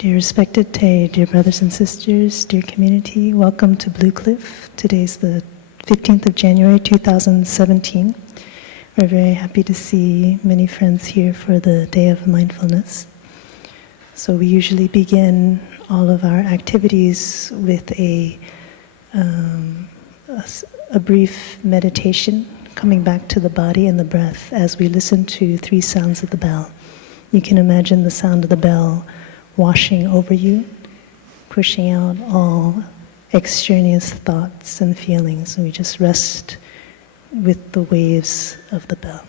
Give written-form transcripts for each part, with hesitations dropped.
Dear respected Tay, dear brothers and sisters, dear community, welcome to Blue Cliff. Today's the 15th of January 2017. We're very happy to see many friends here for the Day of Mindfulness. So we usually begin all of our activities with a brief meditation, coming back to the body and the breath as we listen to 3 sounds of the bell. You can imagine the sound of the bell washing over you, pushing out all extraneous thoughts and feelings. And we just rest with the waves of the bell.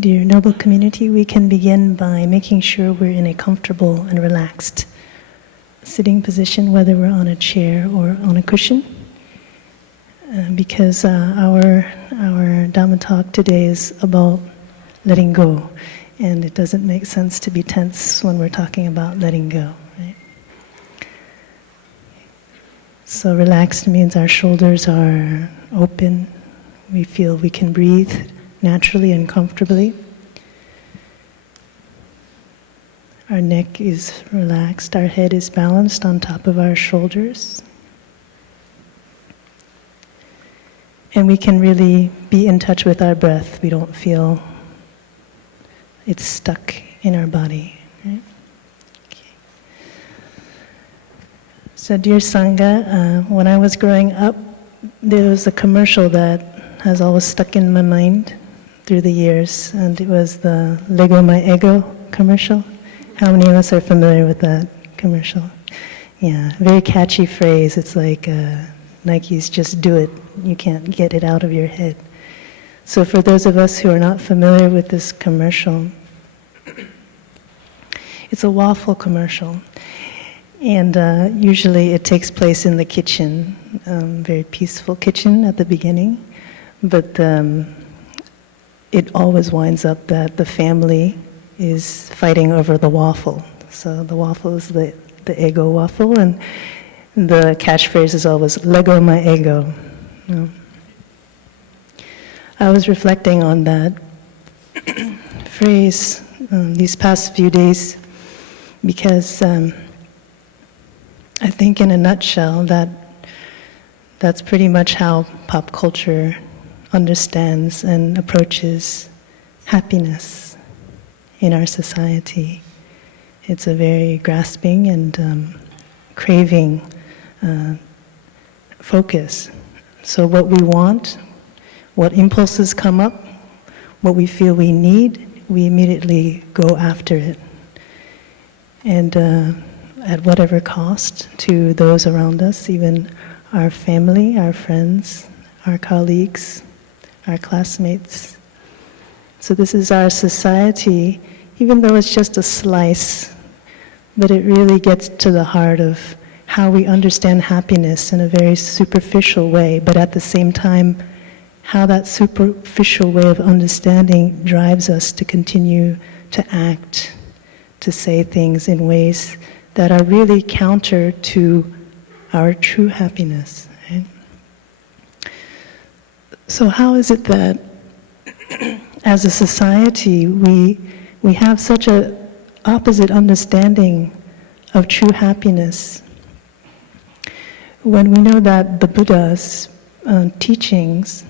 Dear noble community, we can begin by making sure we're in a comfortable and relaxed sitting position, whether we're on a chair or on a cushion, because our Dhamma talk today is about letting go, and it doesn't make sense to be tense when we're talking about letting go, right? So relaxed means our shoulders are open, we feel we can breathe naturally and comfortably. Our neck is relaxed, our head is balanced on top of our shoulders. And we can really be in touch with our breath. We don't feel it's stuck in our body. Right? Okay. So dear Sangha, when I was growing up, there was a commercial that has always stuck in my mind through the years, and it was the Lego My Ego commercial. How many of us are familiar with that commercial? Yeah, very catchy phrase. It's like Nike's just do it. You can't get it out of your head. So for those of us who are not familiar with this commercial, it's a waffle commercial. And usually it takes place in the kitchen, very peaceful kitchen at the beginning. But it always winds up that the family is fighting over the waffle. So the waffle is the ego waffle, and the catchphrase is always, Lego my ego. I was reflecting on that phrase these past few days because I think in a nutshell that's pretty much how pop culture understands and approaches happiness in our society. It's a very grasping and craving focus. So what we want, what impulses come up, what we feel we need, we immediately go after it. And at whatever cost to those around us, even our family, our friends, our colleagues, our classmates. So this is our society, even though it's just a slice, but it really gets to the heart of how we understand happiness in a very superficial way, but at the same time, how that superficial way of understanding drives us to continue to act, to say things in ways that are really counter to our true happiness. Right? So how is it that as a society we have such an opposite understanding of true happiness, when we know that the Buddha's teachings,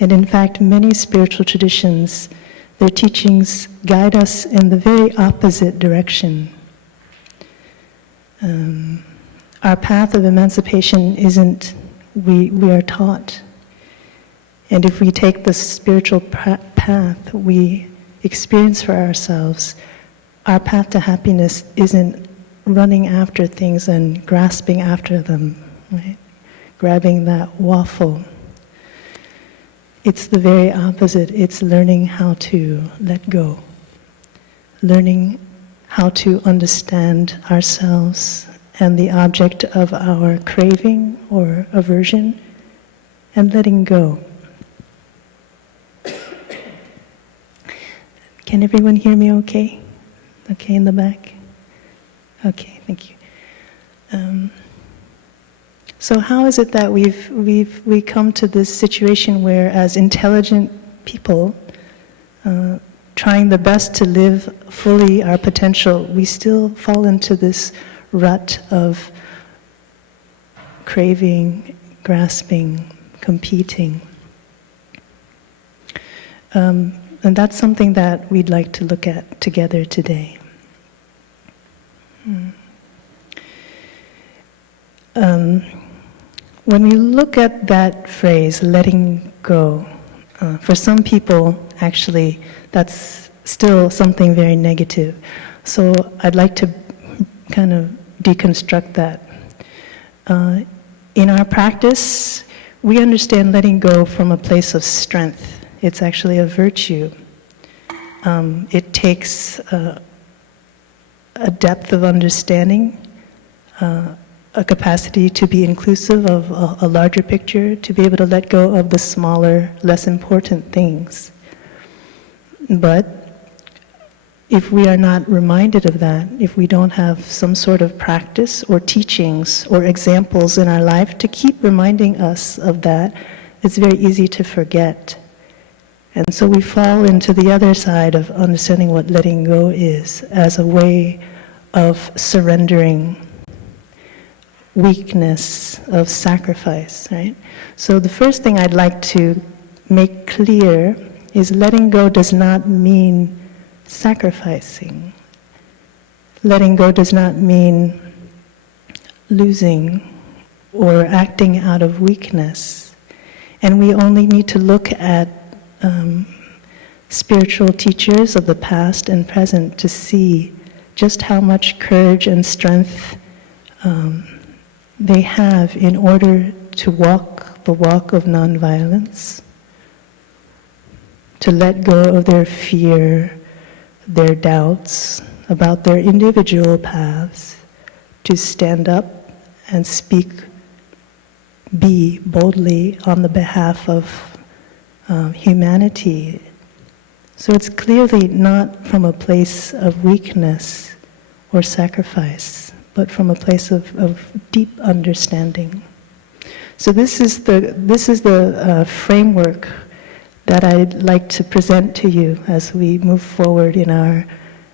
and in fact many spiritual traditions, their teachings guide us in the very opposite direction. Our path of emancipation isn't, we are taught. And if we take the spiritual path we experience for ourselves, our path to happiness isn't running after things and grasping after them, right? Grabbing that waffle. It's the very opposite. It's learning how to let go. Learning how to understand ourselves and the object of our craving or aversion, and letting go. Can everyone hear me okay? Okay, in the back? Okay, thank you. So how is it that we come to this situation where, as intelligent people, trying the best to live fully our potential, we still fall into this rut of craving, grasping, competing? And that's something that we'd like to look at together today. When we look at that phrase, letting go, for some people, actually, that's still something very negative. So I'd like to kind of deconstruct that. In our practice, we understand letting go from a place of strength. It's actually a virtue. It takes a depth of understanding, a capacity to be inclusive of a larger picture, to be able to let go of the smaller, less important things. But if we are not reminded of that, if we don't have some sort of practice or teachings or examples in our life to keep reminding us of that, it's very easy to forget. And so we fall into the other side of understanding what letting go is as a way of surrendering, weakness, of sacrifice, right? So the first thing I'd like to make clear is letting go does not mean sacrificing. Letting go does not mean losing or acting out of weakness. And we only need to look at spiritual teachers of the past and present to see just how much courage and strength they have in order to walk the walk of nonviolence, to let go of their fear, their doubts about their individual paths, to stand up and speak, be boldly on the behalf of humanity. So it's clearly not from a place of weakness or sacrifice, but from a place of deep understanding. So this is the framework that I'd like to present to you as we move forward in our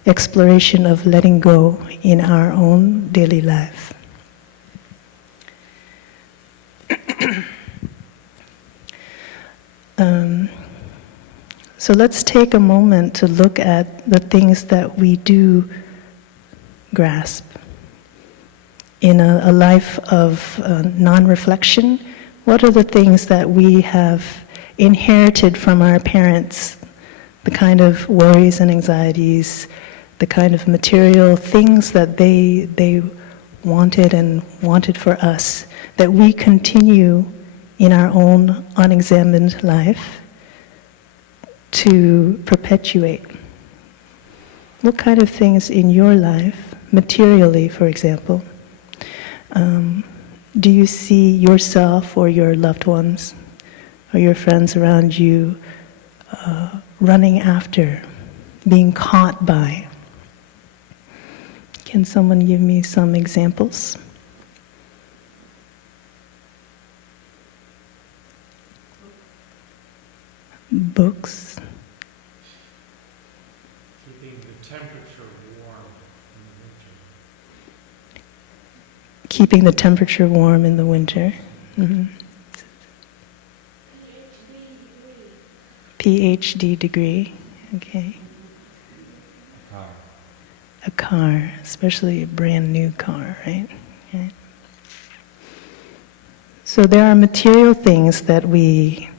exploration of letting go in our own daily life. So let's take a moment to look at the things that we do grasp. In a life of non-reflection, what are the things that we have inherited from our parents, the kind of worries and anxieties, the kind of material things that they wanted for us, that we continue in our own unexamined life to perpetuate? What kind of things in your life, materially, for example, do you see yourself or your loved ones or your friends around you running after, being caught by. Can someone give me some examples? Books. Keeping the temperature warm in the winter. Keeping the temperature warm in the winter. Mm-hmm. PhD degree. Okay. A car, especially a brand new car, right? Okay. So there are material things that we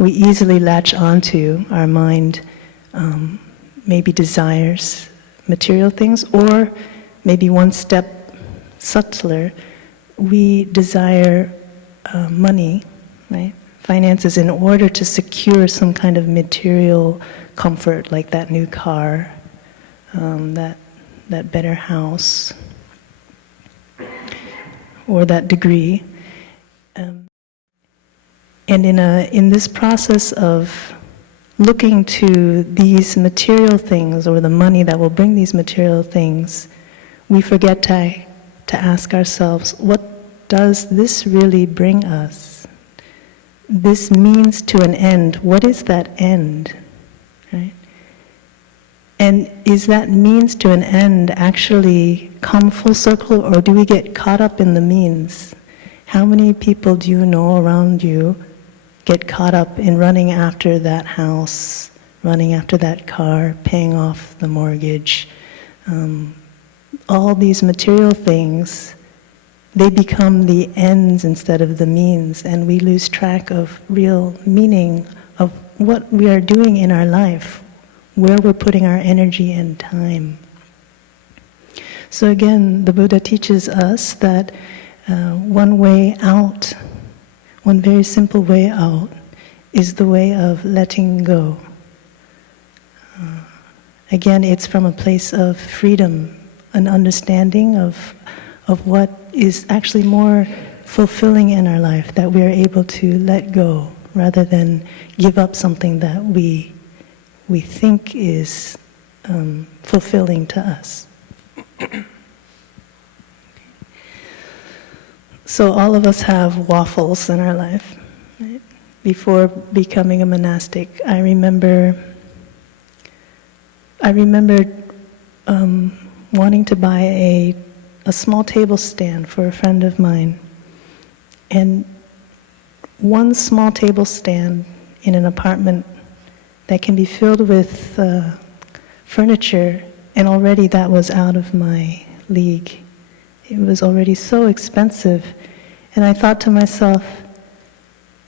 easily latch onto. Our mind maybe desires material things, or maybe one step subtler, we desire money, right? Finances in order to secure some kind of material comfort, like that new car, that better house, or that degree. And in this process of looking to these material things, or the money that will bring these material things, we forget to ask ourselves, what does this really bring us? This means to an end. What is that end? Right? And is that means to an end actually come full circle, or do we get caught up in the means? How many people do you know around you get caught up in running after that house, running after that car, paying off the mortgage? All these material things, they become the ends instead of the means, and we lose track of real meaning of what we are doing in our life, where we're putting our energy and time. So again, the Buddha teaches us that one way out, one very simple way out, is the way of letting go. Again, it's from a place of freedom, an understanding of what is actually more fulfilling in our life, that we are able to let go rather than give up something that we think is fulfilling to us. So all of us have waffles in our life. Right? Before becoming a monastic, I remember wanting to buy a small table stand for a friend of mine. And one small table stand in an apartment that can be filled with furniture, and already that was out of my league. It was already so expensive. And I thought to myself,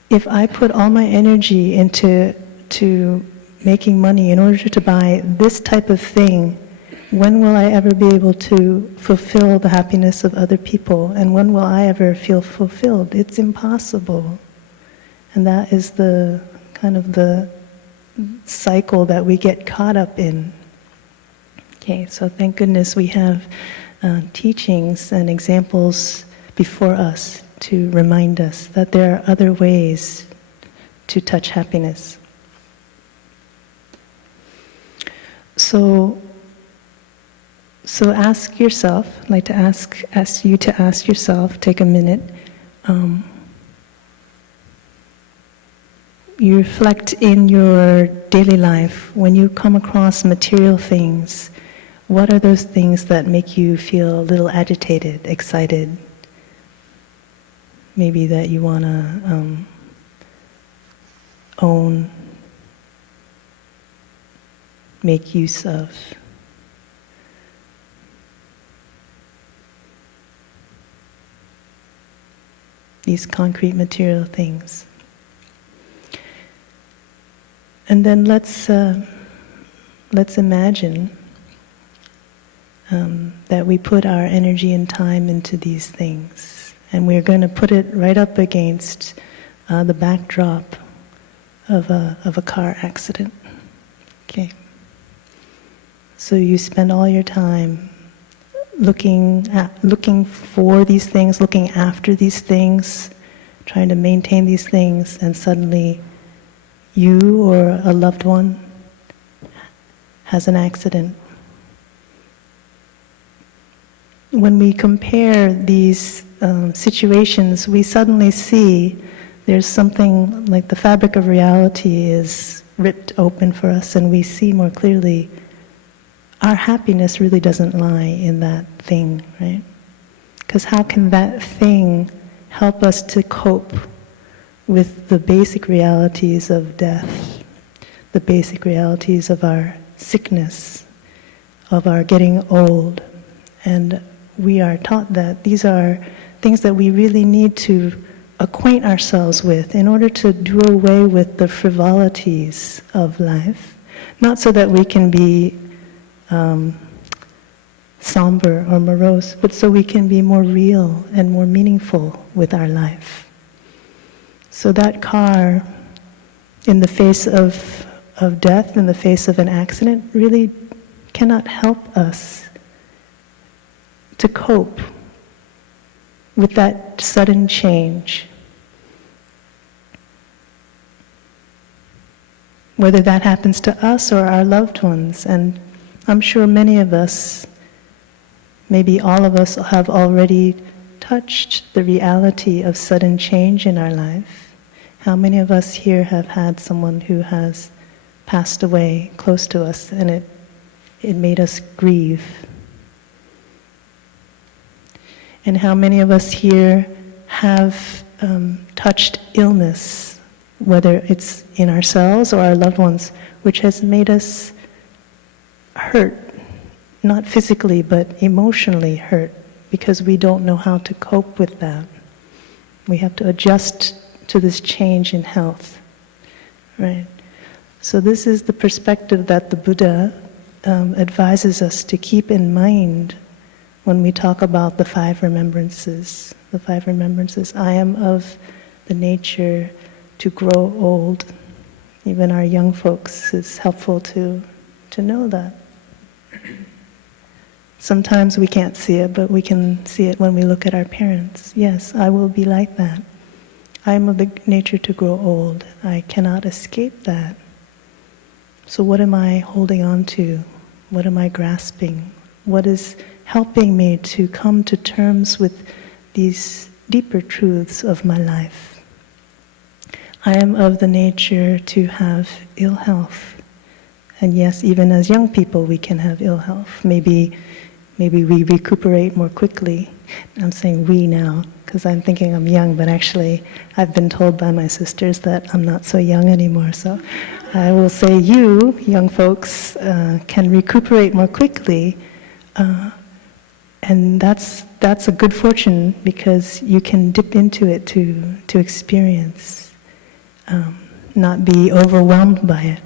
if I put all my energy into making money in order to buy this type of thing, when will I ever be able to fulfill the happiness of other people? And when will I ever feel fulfilled? It's impossible. And that is the kind of the cycle that we get caught up in. Okay, so thank goodness we have teachings and examples before us to remind us that there are other ways to touch happiness. So ask yourself, I'd like to ask you to ask yourself, take a minute, you reflect in your daily life, when you come across material things, what are those things that make you feel a little agitated, excited? Maybe that you want to own, make use of. These concrete material things. And then let's imagine that we put our energy and time into these things, and we're going to put it right up against the backdrop of a car accident. Okay. So you spend all your time looking for these things, looking after these things, trying to maintain these things, and suddenly you or a loved one has an accident. When we compare these situations, we suddenly see there's something like the fabric of reality is ripped open for us, and we see more clearly our happiness really doesn't lie in that thing, right? Because how can that thing help us to cope with the basic realities of death, the basic realities of our sickness, of our getting old? And we are taught that these are things that we really need to acquaint ourselves with in order to do away with the frivolities of life. Not so that we can be somber or morose, but so we can be more real and more meaningful with our life. So that car, in the face of death, in the face of an accident, really cannot help us to cope with that sudden change. Whether that happens to us or our loved ones. And I'm sure many of us, maybe all of us, have already touched the reality of sudden change in our life. How many of us here have had someone who has passed away close to us, and it made us grieve? And how many of us here have touched illness, whether it's in ourselves or our loved ones, which has made us hurt, not physically but emotionally hurt, because we don't know how to cope with that. We have to adjust to this change in health, right? So this is the perspective that the Buddha advises us to keep in mind when we talk about the 5 remembrances. The 5 remembrances. I am of the nature to grow old. Even our young folks, it's helpful to know that. Sometimes we can't see it, but we can see it when we look at our parents. Yes, I will be like that. I am of the nature to grow old. I cannot escape that. So what am I holding on to? What am I grasping? What is helping me to come to terms with these deeper truths of my life? I am of the nature to have ill health. And yes, even as young people, we can have ill health. Maybe we recuperate more quickly. I'm saying we now, because I'm thinking I'm young, but actually I've been told by my sisters that I'm not so young anymore. So I will say you, young folks, can recuperate more quickly. And that's a good fortune, because you can dip into it to experience, not be overwhelmed by it.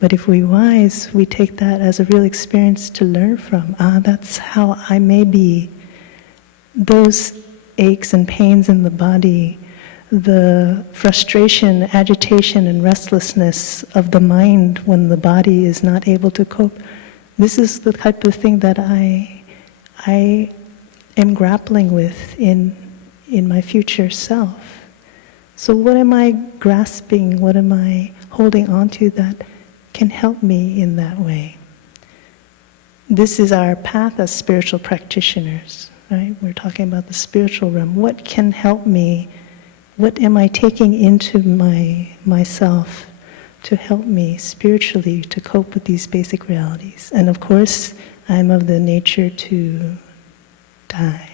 But if we're wise, we take that as a real experience to learn from. That's how I may be. Those aches and pains in the body, the frustration, agitation, and restlessness of the mind when the body is not able to cope, this is the type of thing that I am grappling with in my future self. So what am I grasping? What am I holding on to that can help me in that way? This is our path as spiritual practitioners, right? We're talking about the spiritual realm. What can help me? What am I taking into myself to help me spiritually to cope with these basic realities? And of course, I'm of the nature to die.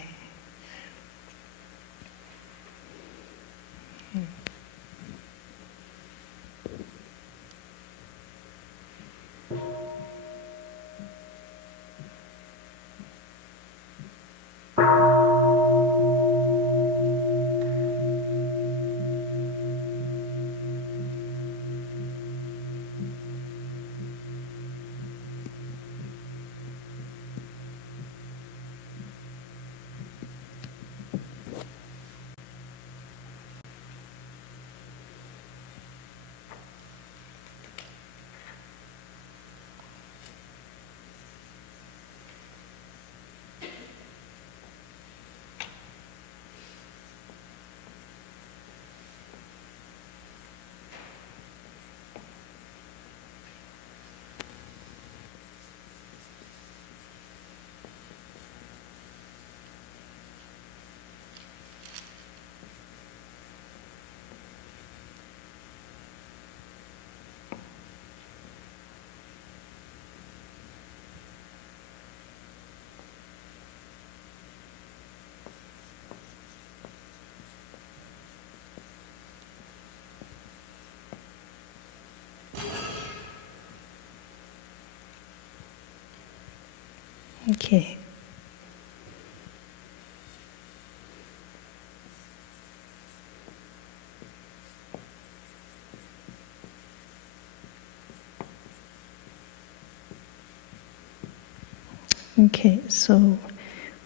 Okay. Okay, so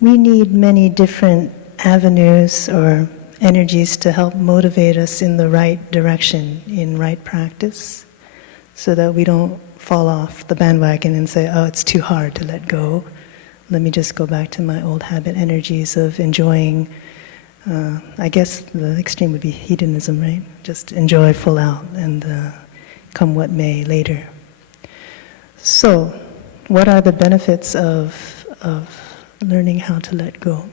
we need many different avenues or energies to help motivate us in the right direction, in right practice, so that we don't fall off the bandwagon and say, oh, it's too hard to let go. Let me just go back to my old habit energies of enjoying, I guess the extreme would be hedonism, right? Just enjoy full out and come what may later. So, what are the benefits of learning how to let go?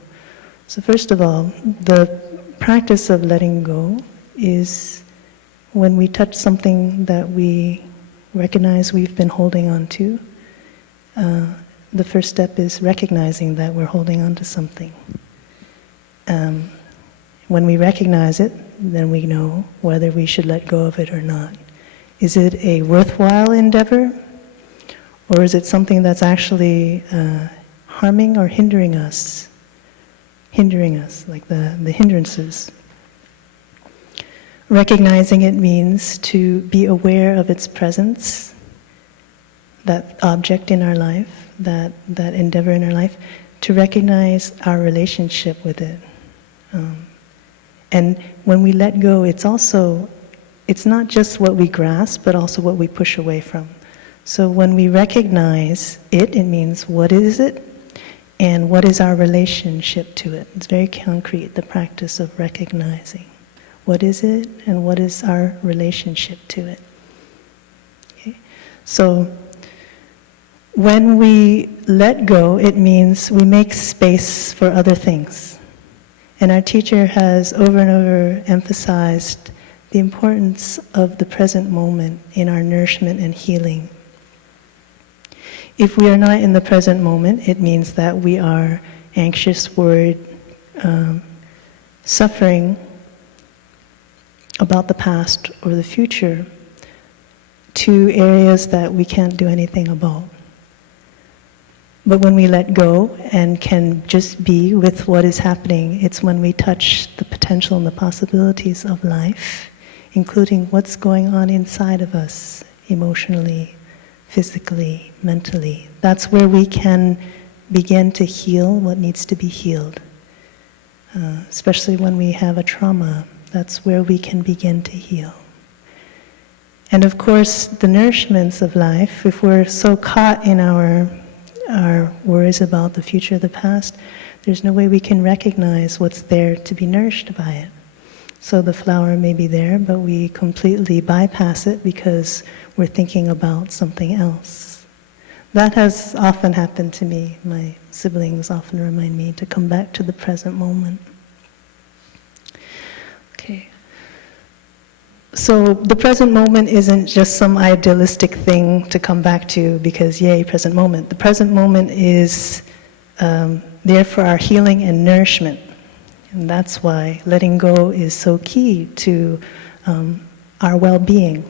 So first of all, the practice of letting go is when we touch something that we recognize we've been holding on to. The first step is recognizing that we're holding on to something. When we recognize it, then we know whether we should let go of it or not. Is it a worthwhile endeavor? Or is it something that's actually harming or hindering us? Hindering us, like the hindrances. Recognizing it means to be aware of its presence, that object in our life, that endeavor in our life, to recognize our relationship with it. And when we let go, it's not just what we grasp, but also what we push away from. So when we recognize it, it means what is it and what is our relationship to it. It's very concrete, the practice of recognizing. What is it and what is our relationship to it? Okay. So when we let go, it means we make space for other things. And our teacher has over and over emphasized the importance of the present moment in our nourishment and healing. If we are not in the present moment, it means that we are anxious, worried, suffering about the past or the future, to areas that we can't do anything about. But when we let go and can just be with what is happening, it's when we touch the potential and the possibilities of life, including what's going on inside of us, emotionally, physically, mentally. That's where we can begin to heal what needs to be healed. Especially when we have a trauma, that's where we can begin to heal. And of course, the nourishments of life, if we're so caught in our worries about the future, the past, there's no way we can recognize what's there to be nourished by it. So the flower may be there, but we completely bypass it because we're thinking about something else. That has often happened to me. My siblings often remind me to come back to the present moment. Okay. So the present moment isn't just some idealistic thing to come back to because, yay, present moment. The present moment is there for our healing and nourishment. And that's why letting go is so key to our well-being.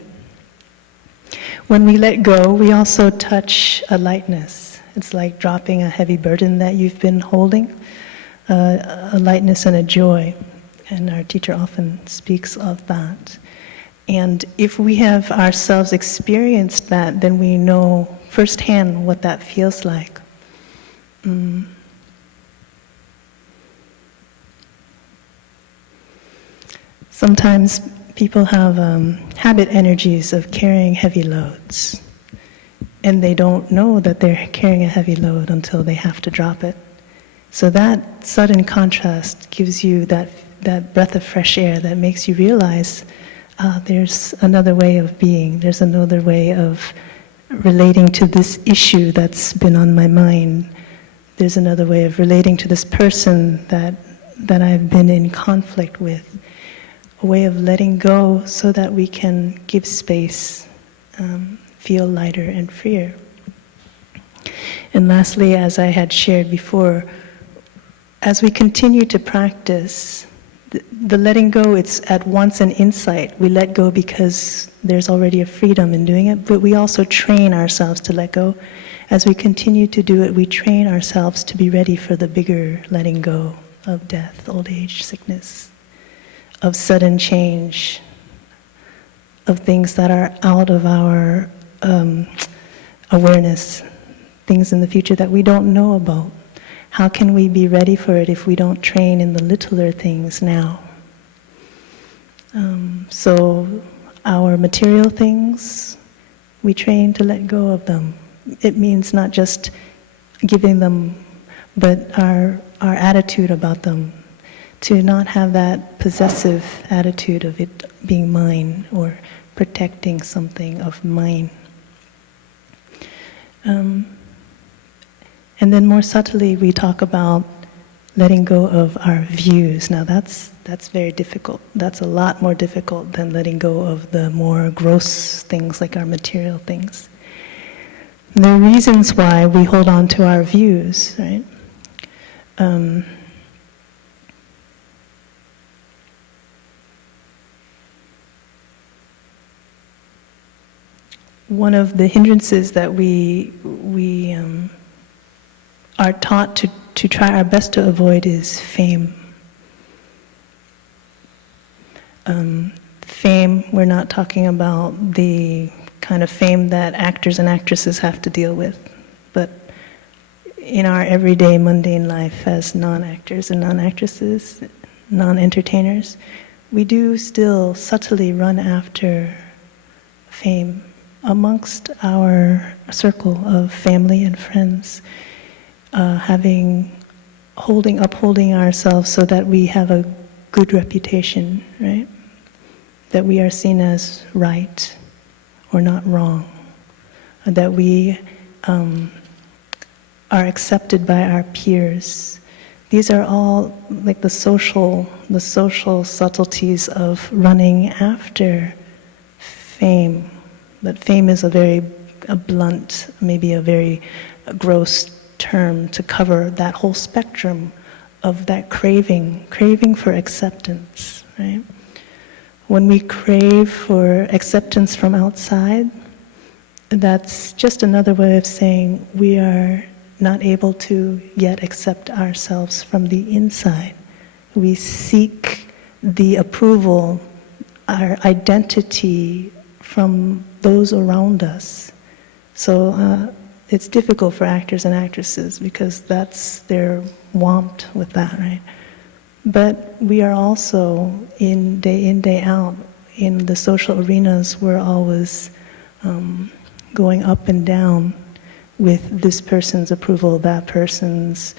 When we let go, we also touch a lightness. It's like dropping a heavy burden that you've been holding, a lightness and a joy. And our teacher often speaks of that. And if we have ourselves experienced that, then we know firsthand what that feels like. Sometimes people have habit energies of carrying heavy loads, and they don't know that they're carrying a heavy load until they have to drop it. So that sudden contrast gives you that breath of fresh air that makes you realize there's another way of being, there's another way of relating to this issue that's been on my mind. There's another way of relating to this person that I've been in conflict with. A way of letting go so that we can give space, feel lighter and freer. And lastly, as I had shared before, as we continue to practice, the letting go, it's at once an insight. We let go because there's already a freedom in doing it, but we also train ourselves to let go. As we continue to do it, we train ourselves to be ready for the bigger letting go of death, old age, sickness, of sudden change, of things that are out of our awareness, things in the future that we don't know about. How can we be ready for it if we don't train in the littler things now? So our material things, we train to let go of them. It means not just giving them, but our attitude about them, to not have that possessive attitude of it being mine or protecting something of mine. And then more subtly, we talk about letting go of our views. Now that's very difficult. That's a lot more difficult than letting go of the more gross things like our material things. And there are reasons why we hold on to our views, right? One of the hindrances that we are taught to try our best to avoid is fame. Fame, we're not talking about the kind of fame that actors and actresses have to deal with, but in our everyday mundane life as non-actors and non-actresses, non-entertainers, we do still subtly run after fame amongst our circle of family and friends. Upholding ourselves so that we have a good reputation, right? That we are seen as right or not wrong, that we are accepted by our peers. These are all like the social subtleties of running after fame. But fame is a blunt, maybe a very gross term to cover that whole spectrum of that craving for acceptance, right? When we crave for acceptance from outside, that's just another way of saying we are not able to yet accept ourselves from the inside. We seek the approval, our identity from those around us. So it's difficult for actors and actresses because they're swamped with that, right? But we are also in, day out, in the social arenas, we're always going up and down with this person's approval, that person's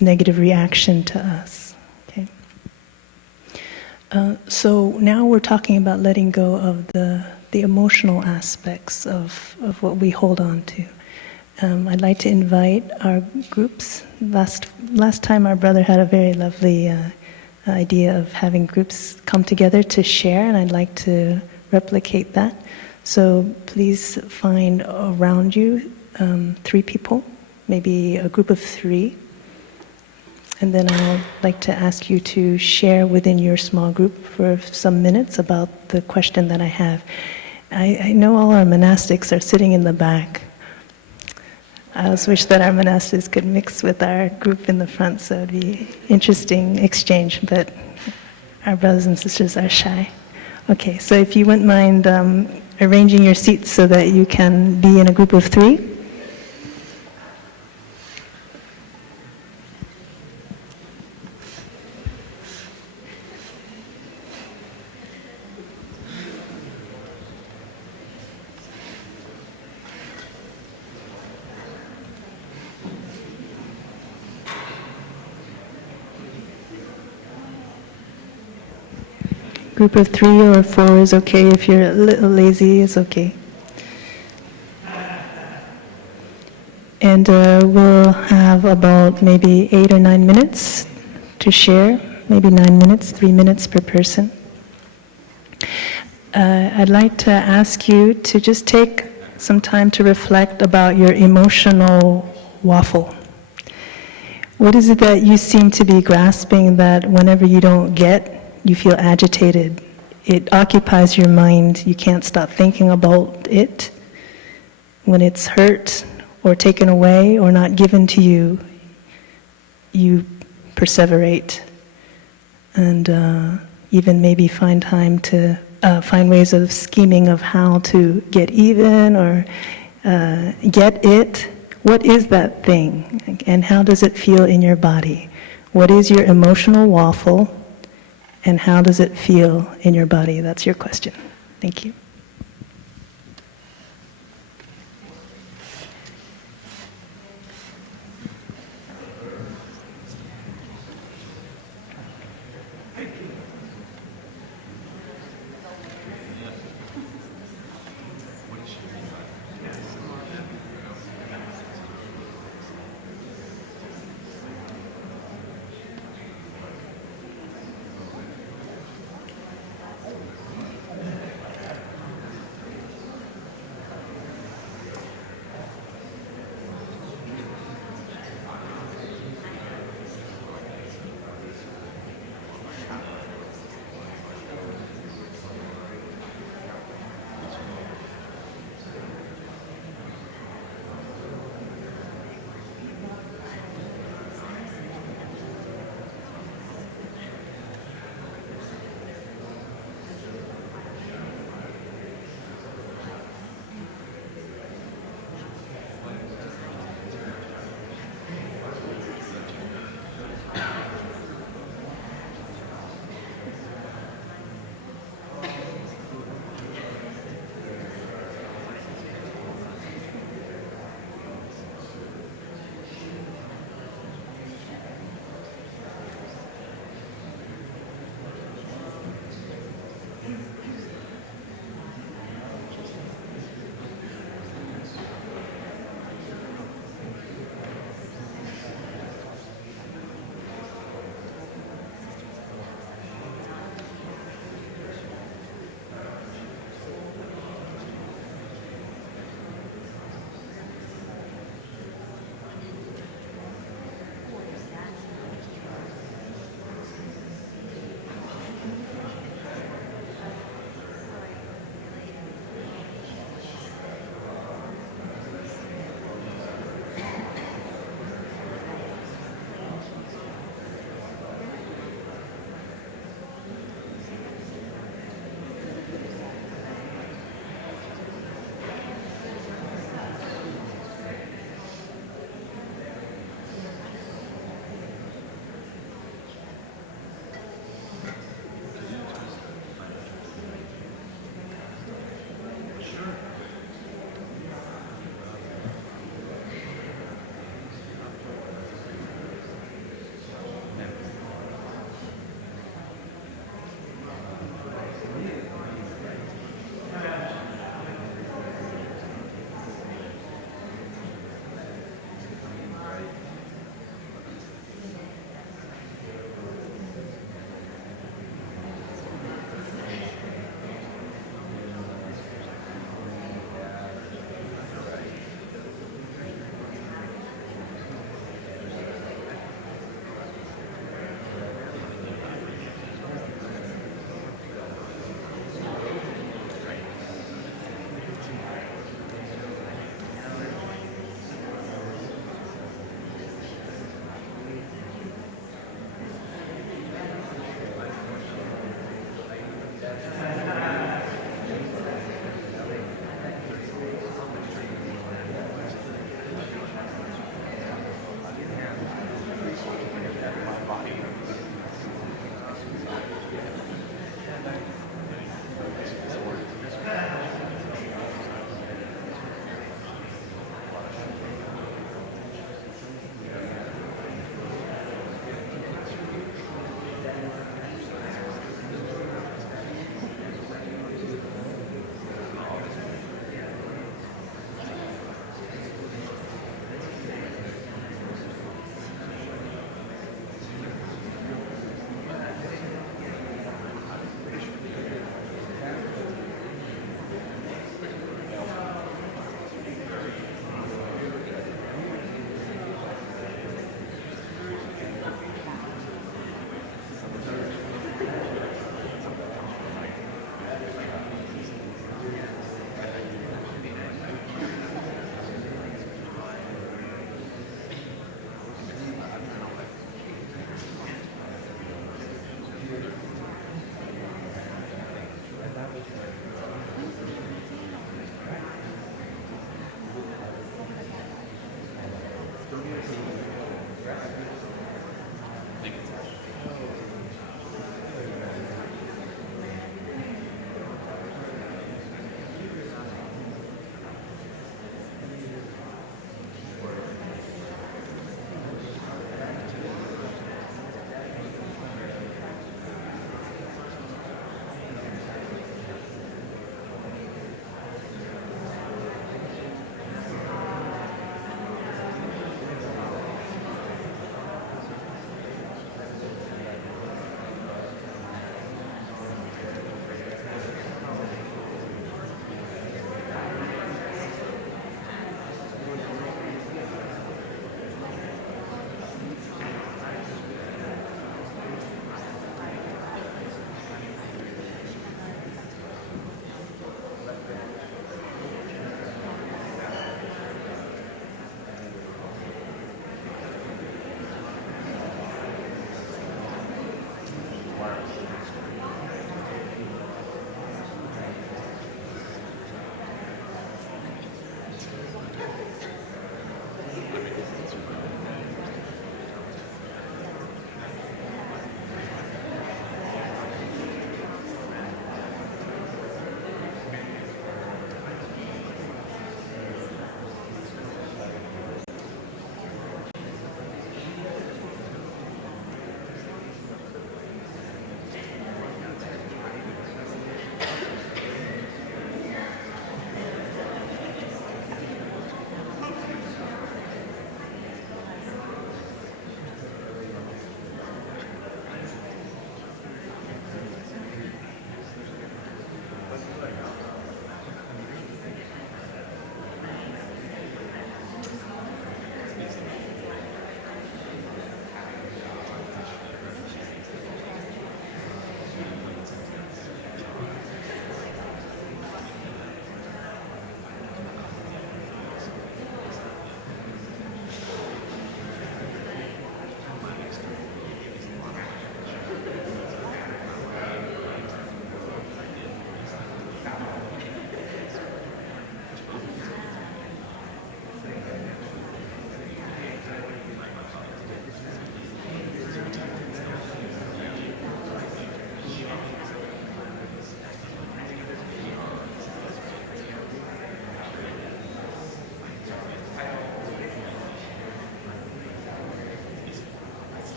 negative reaction to us. Okay. So now we're talking about letting go of the emotional aspects of what we hold on to. I'd like to invite our groups. Last time our brother had a very lovely idea of having groups come together to share, and I'd like to replicate that. So please find around you 3 people, maybe a group of 3. And then I'd like to ask you to share within your small group for some minutes about the question that I have. I know all our monastics are sitting in the back. I just wish that our monastics could mix with our group in the front, so it'd be interesting exchange, but our brothers and sisters are shy. Okay, so if you wouldn't mind arranging your seats so that you can be in a group of 3. Group of 3 or 4 is okay. If you're a little lazy, it's okay. And we'll have about maybe 8 or 9 minutes to share, maybe 9 minutes, 3 minutes per person. I'd like to ask you to just take some time to reflect about your emotional waffle. What is it that you seem to be grasping that whenever you don't get, you feel agitated? It occupies your mind. You can't stop thinking about it. When it's hurt or taken away or not given to you, you perseverate and even maybe find time to find ways of scheming of how to get even or get it. What is that thing, and how does it feel in your body? What is your emotional waffle, and how does it feel in your body? That's your question. Thank you.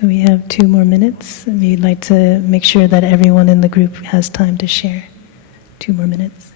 So we have 2 more minutes, and we'd like to make sure that everyone in the group has time to share. 2 more minutes.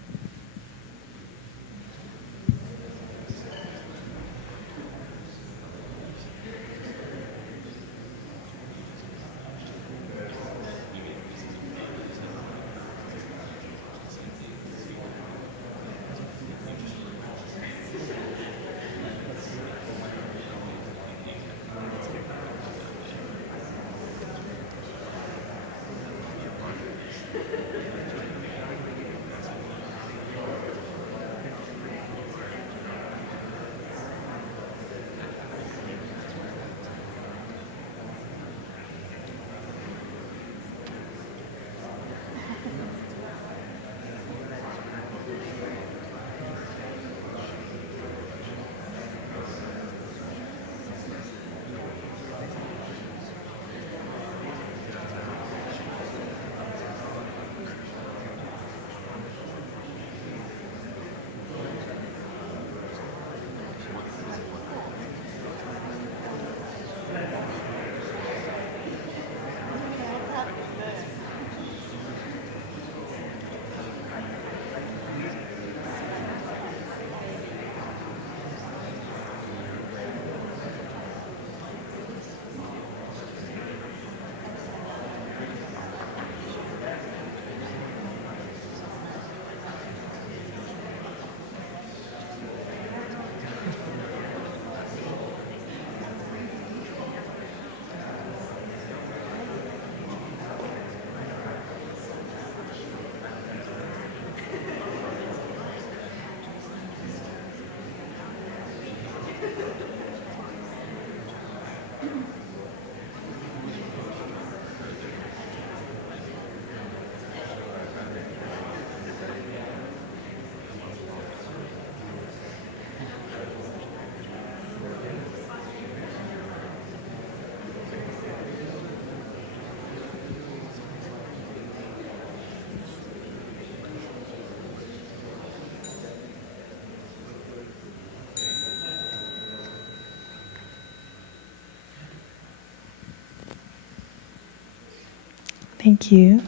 Thank you.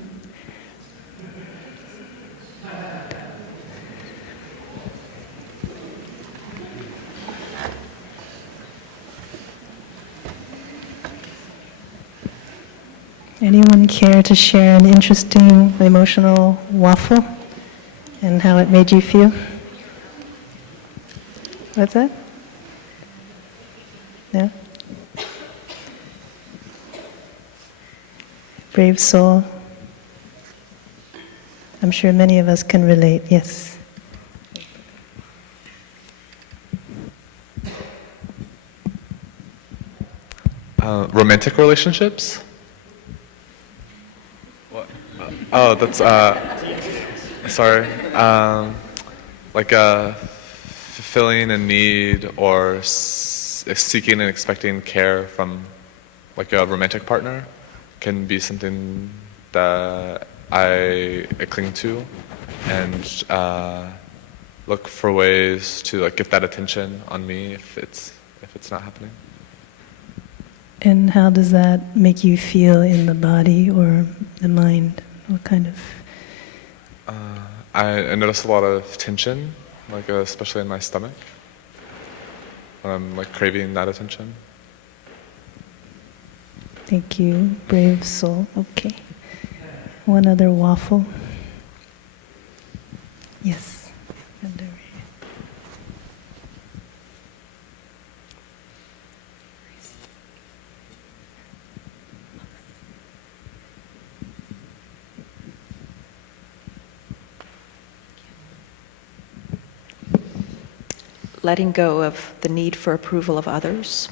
Anyone care to share an interesting emotional waffle and how it made you feel? What's that? No? Brave soul. I'm sure many of us can relate, yes. Romantic relationships? What? Oh, that's, sorry. Like fulfilling a need or seeking and expecting care from like a romantic partner can be something that I cling to and look for ways to like get that attention on me if it's not happening. And how does that make you feel in the body or the mind? What kind of... I notice a lot of tension, like especially in my stomach, when I'm like craving that attention. Thank you, brave soul. Okay. One other waffle. Yes. And over here. Letting go of the need for approval of others.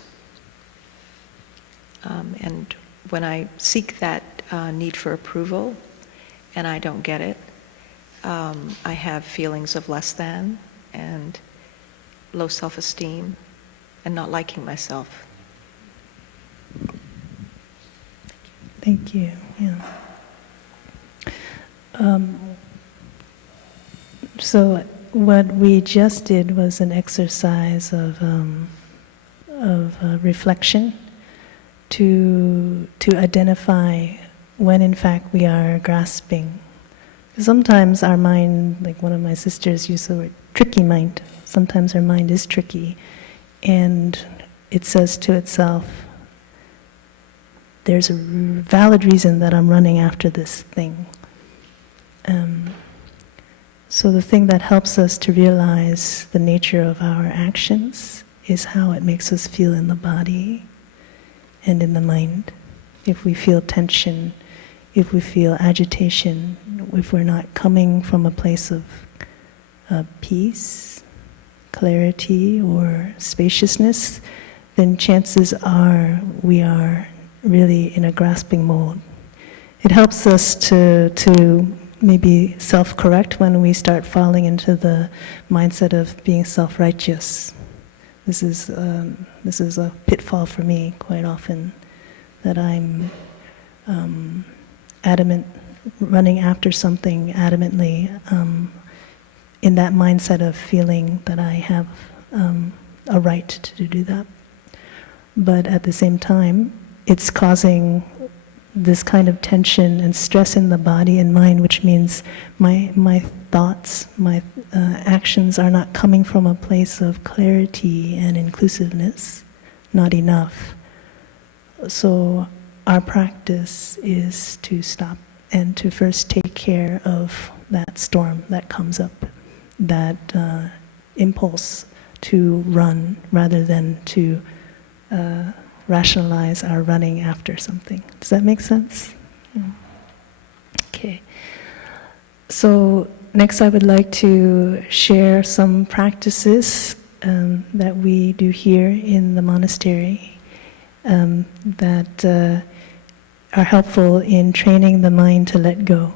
And when I seek that need for approval and I don't get it, I have feelings of less than and low self-esteem and not liking myself. Thank you. Yeah. So what we just did was an exercise of reflection to identify when in fact we are grasping. Sometimes our mind, like one of my sisters used the word tricky mind, sometimes our mind is tricky, and it says to itself, there's a valid reason that I'm running after this thing. So the thing that helps us to realize the nature of our actions is how it makes us feel in the body and in the mind. If we feel tension, if we feel agitation, if we're not coming from a place of peace, clarity, or spaciousness, then chances are we are really in a grasping mode. It helps us to maybe self-correct when we start falling into the mindset of being self-righteous. This is a pitfall for me quite often, that I'm adamant, running after something adamantly, in that mindset of feeling that I have a right to do that. But at the same time, it's causing this kind of tension and stress in the body and mind, which means my thoughts, my actions are not coming from a place of clarity and inclusiveness, not enough. So our practice is to stop and to first take care of that storm that comes up, that impulse to run rather than to rationalize our running after something. Does that make sense? Yeah. Okay. So next I would like to share some practices that we do here in the monastery that are helpful in training the mind to let go.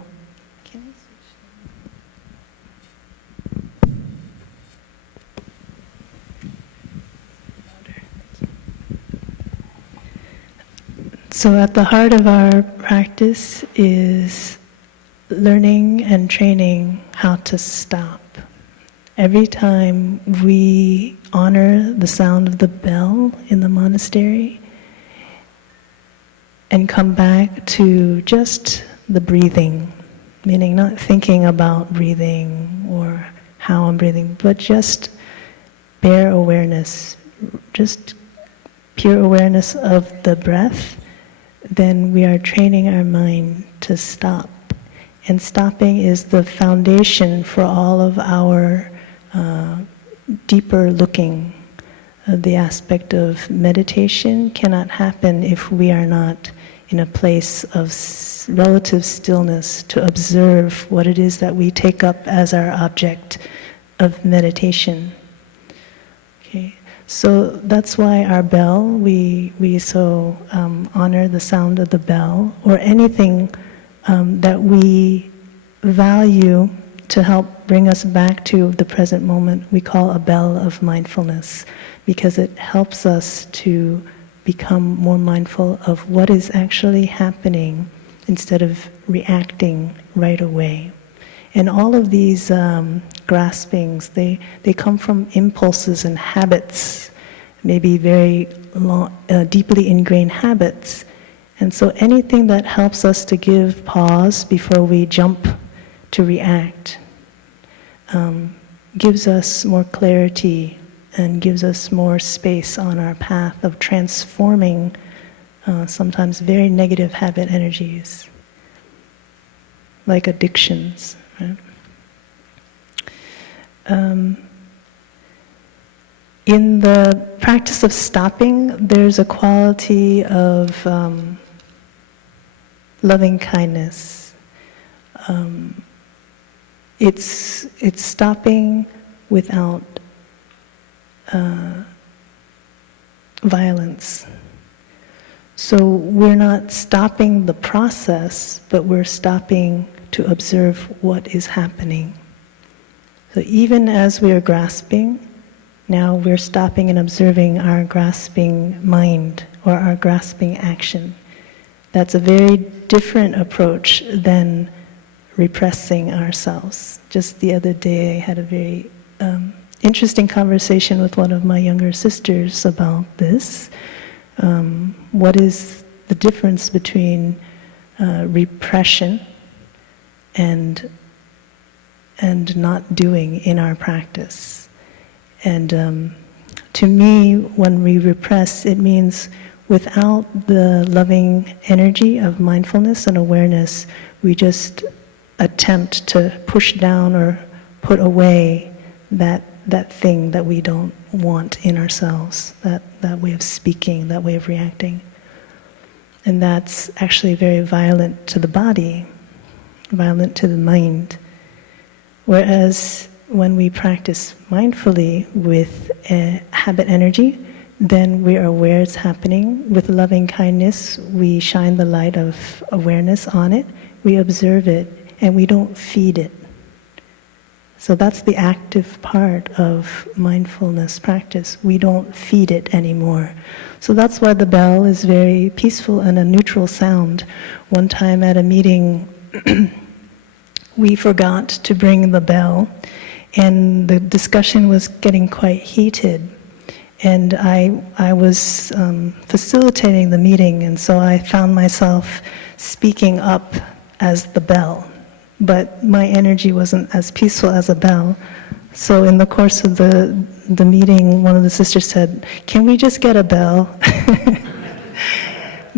So at the heart of our practice is learning and training how to stop. Every time we honor the sound of the bell in the monastery and come back to just the breathing, meaning not thinking about breathing or how I'm breathing, but just bare awareness, just pure awareness of the breath, then we are training our mind to stop. And stopping is the foundation for all of our deeper looking. The aspect of meditation cannot happen if we are not in a place of relative stillness to observe what it is that we take up as our object of meditation. Okay. So that's why our bell, we so honor the sound of the bell, or anything that we value to help bring us back to the present moment, we call a bell of mindfulness, because it helps us to become more mindful of what is actually happening instead of reacting right away. And all of these graspings, they come from impulses and habits, maybe very deeply ingrained habits. And so anything that helps us to give pause before we jump to react gives us more clarity and gives us more space on our path of transforming sometimes very negative habit energies, like addictions. Right? In the practice of stopping, there's a quality of loving kindness. It's stopping without violence. So we're not stopping the process, but we're stopping to observe what is happening. So even as we are grasping, now we're stopping and observing our grasping mind or our grasping action. That's a very different approach than repressing ourselves. Just the other day I had a very interesting conversation with one of my younger sisters about this. What is the difference between repression and not doing in our practice? And to me, when we repress, it means without the loving energy of mindfulness and awareness, we just attempt to push down or put away that thing that we don't want in ourselves, that way of speaking, that way of reacting. And that's actually very violent to the body, violent to the mind. Whereas when we practice mindfully with habit energy, then we are aware it's happening. With loving kindness, we shine the light of awareness on it, we observe it, and we don't feed it. So that's the active part of mindfulness practice. We don't feed it anymore. So that's why the bell is very peaceful and a neutral sound. One time at a meeting, we forgot to bring the bell, and the discussion was getting quite heated. And I was facilitating the meeting, and so I found myself speaking up as the bell. But my energy wasn't as peaceful as a bell. So in the course of the meeting, one of the sisters said, "Can we just get a bell?"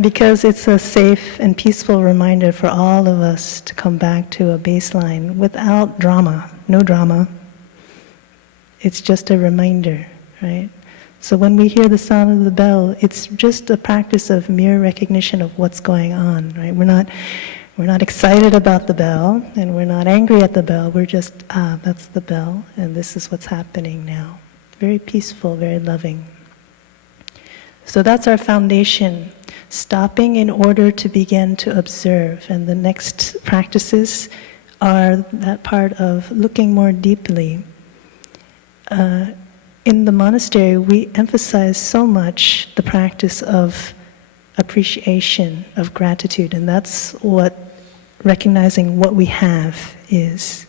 Because it's a safe and peaceful reminder for all of us to come back to a baseline without drama, no drama. It's just a reminder, right? So when we hear the sound of the bell, it's just a practice of mere recognition of what's going on, right? We're not excited about the bell, and we're not angry at the bell. We're just, that's the bell, and this is what's happening now. Very peaceful, very loving. So that's our foundation, stopping in order to begin to observe. And the next practices are that part of looking more deeply. In the monastery, we emphasize so much the practice of appreciation, of gratitude, and that's what recognizing what we have is.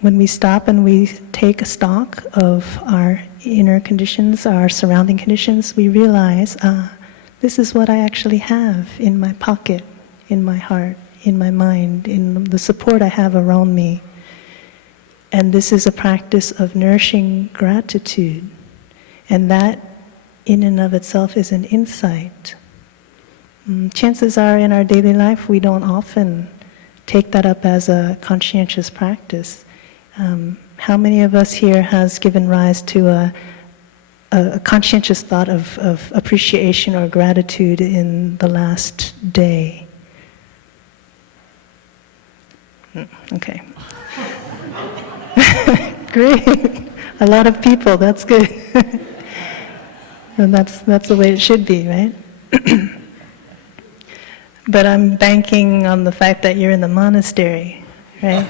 When we stop and we take a stock of our inner conditions, our surrounding conditions, we realize, this is what I actually have in my pocket, in my heart, in my mind, in the support I have around me. And this is a practice of nourishing gratitude. And that, in and of itself, is an insight. Chances are in our daily life we don't often take that up as a conscientious practice. How many of us here has given rise to a conscientious thought of appreciation or gratitude in the last day? Okay. Great. A lot of people, that's good. And that's the way it should be, right? But I'm banking on the fact that you're in the monastery, right?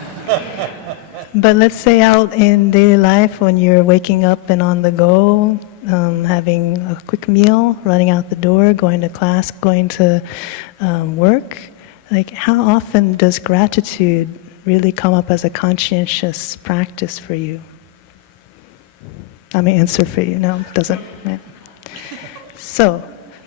But let's say out in daily life when you're waking up and on the go, having a quick meal, running out the door, going to class, going to work, like how often does gratitude really come up as a conscientious practice for you? I may answer for you. No, it doesn't. Right?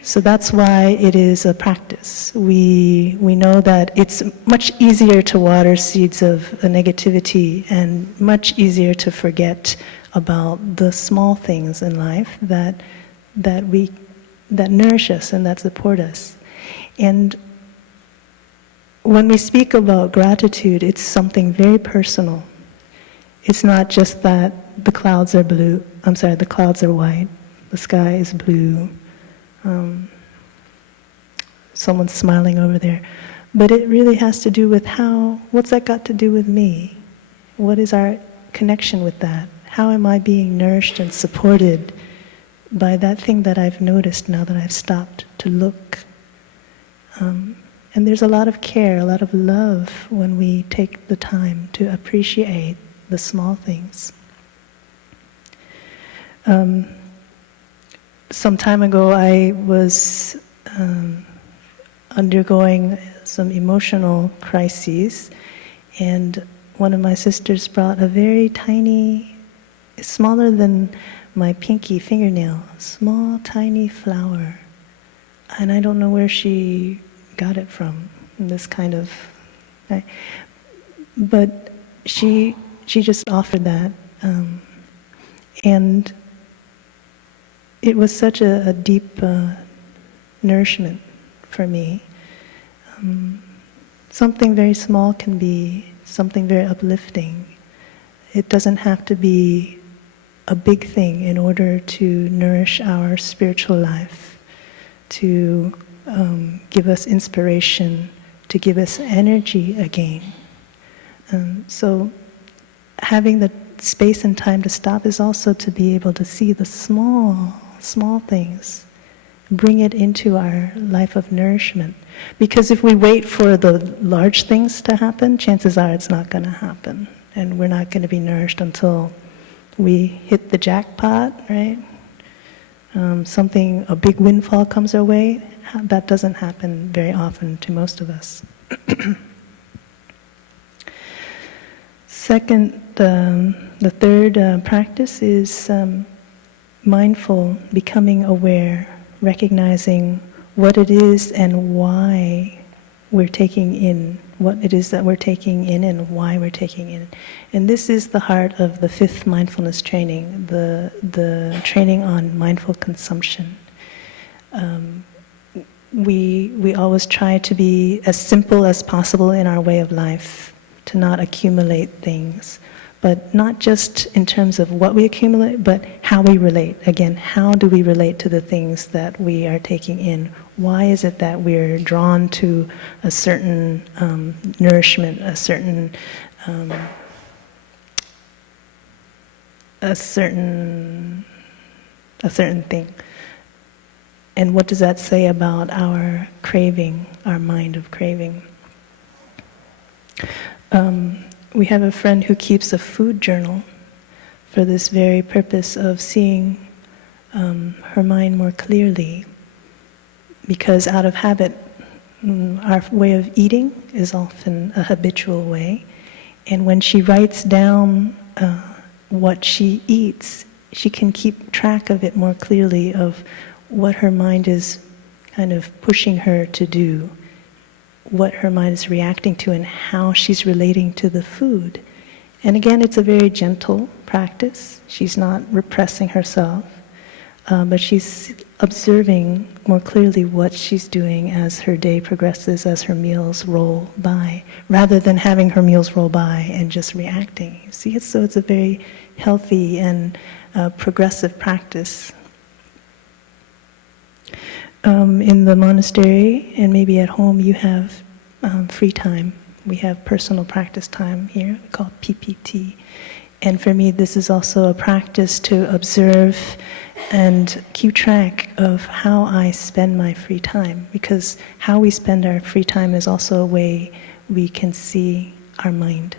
So that's why it is a practice. We know that it's much easier to water seeds of negativity and much easier to forget about the small things in life that nourish us and that support us. And when we speak about gratitude, it's something very personal. It's not just that the clouds are blue. I'm sorry, the clouds are white. The sky is blue. Someone's smiling over there. But it really has to do with what's that got to do with me? What is our connection with that? How am I being nourished and supported by that thing that I've noticed now that I've stopped to look? And there's a lot of care, a lot of love when we take the time to appreciate the small things. Some time ago, I was undergoing some emotional crises, and one of my sisters brought a very tiny, smaller than my pinky fingernail, small, tiny flower. And I don't know where she got it from, this kind of, right? But she just offered that. And it was such a deep nourishment for me. Something very small can be something very uplifting. It doesn't have to be a big thing in order to nourish our spiritual life, to give us inspiration, to give us energy again. So having the space and time to stop is also to be able to see the small things, bring it into our life of nourishment. Because if we wait for the large things to happen, chances are it's not going to happen. And we're not going to be nourished until we hit the jackpot, right? A big windfall comes our way. That doesn't happen very often to most of us. Second, the third practice is mindful, becoming aware, recognizing what it is and why we're taking in, what it is that we're taking in and why we're taking in. And this is the heart of the fifth mindfulness training, the training on mindful consumption. We always try to be as simple as possible in our way of life, to not accumulate things, but not just in terms of what we accumulate, but how we relate. Again, how do we relate to the things that we are taking in? Why is it that we're drawn to a certain nourishment, a certain thing? And what does that say about our craving, our mind of craving? We have a friend who keeps a food journal for this very purpose of seeing her mind more clearly. Because out of habit, our way of eating is often a habitual way. And when she writes down what she eats, she can keep track of it more clearly, of what her mind is kind of pushing her to do, what her mind is reacting to, and how she's relating to the food. And again, it's a very gentle practice. She's not repressing herself, but she's observing more clearly what she's doing as her day progresses, as her meals roll by, rather than having her meals roll by and just reacting. See, so it's a very healthy and progressive practice. In the monastery and maybe at home, you have free time. We have personal practice time here called PPT. And for me, this is also a practice to observe and keep track of how I spend my free time. Because how we spend our free time is also a way we can see our mind,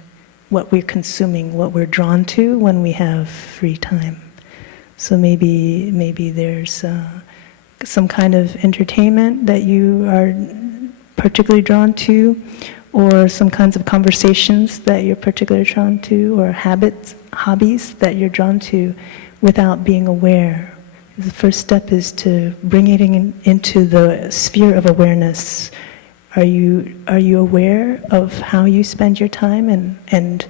what we're consuming, what we're drawn to when we have free time. So maybe there's some kind of entertainment that you are particularly drawn to, or some kinds of conversations that you're particularly drawn to, or habits, hobbies that you're drawn to without being aware. The first step is to bring it into the sphere of awareness. Are you aware of how you spend your time and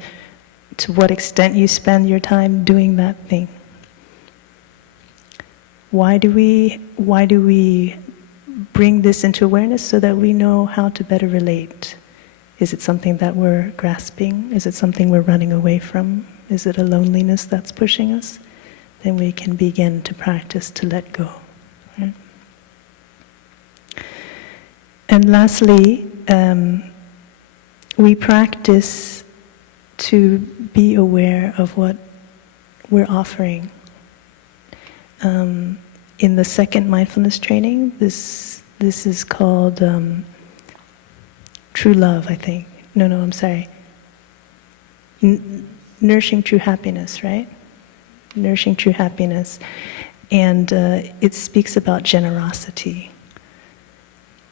to what extent you spend your time doing that thing? Why do we bring this into awareness? So that we know how to better relate. Is it something that we're grasping? Is it something we're running away from? Is it a loneliness that's pushing us? Then we can begin to practice to let go. Right? And lastly, we practice to be aware of what we're offering. In the second mindfulness training, this is called true love, I think. No, I'm sorry. Nourishing true happiness, right? Nourishing true happiness. And it speaks about generosity.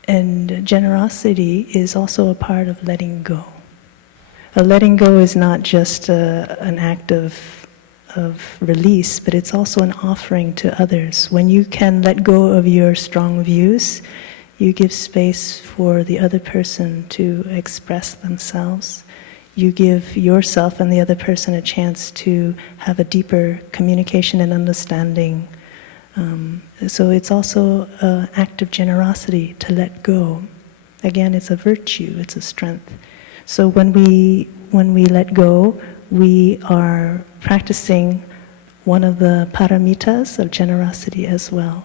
And generosity is also a part of letting go. Letting go is not just an act of of release, but it's also an offering to others. When you can let go of your strong views, you give space for the other person to express themselves. You give yourself and the other person a chance to have a deeper communication and understanding. So it's also an act of generosity to let go. Again, it's a virtue, it's a strength. So when we let go, we are practicing one of the paramitas of generosity as well.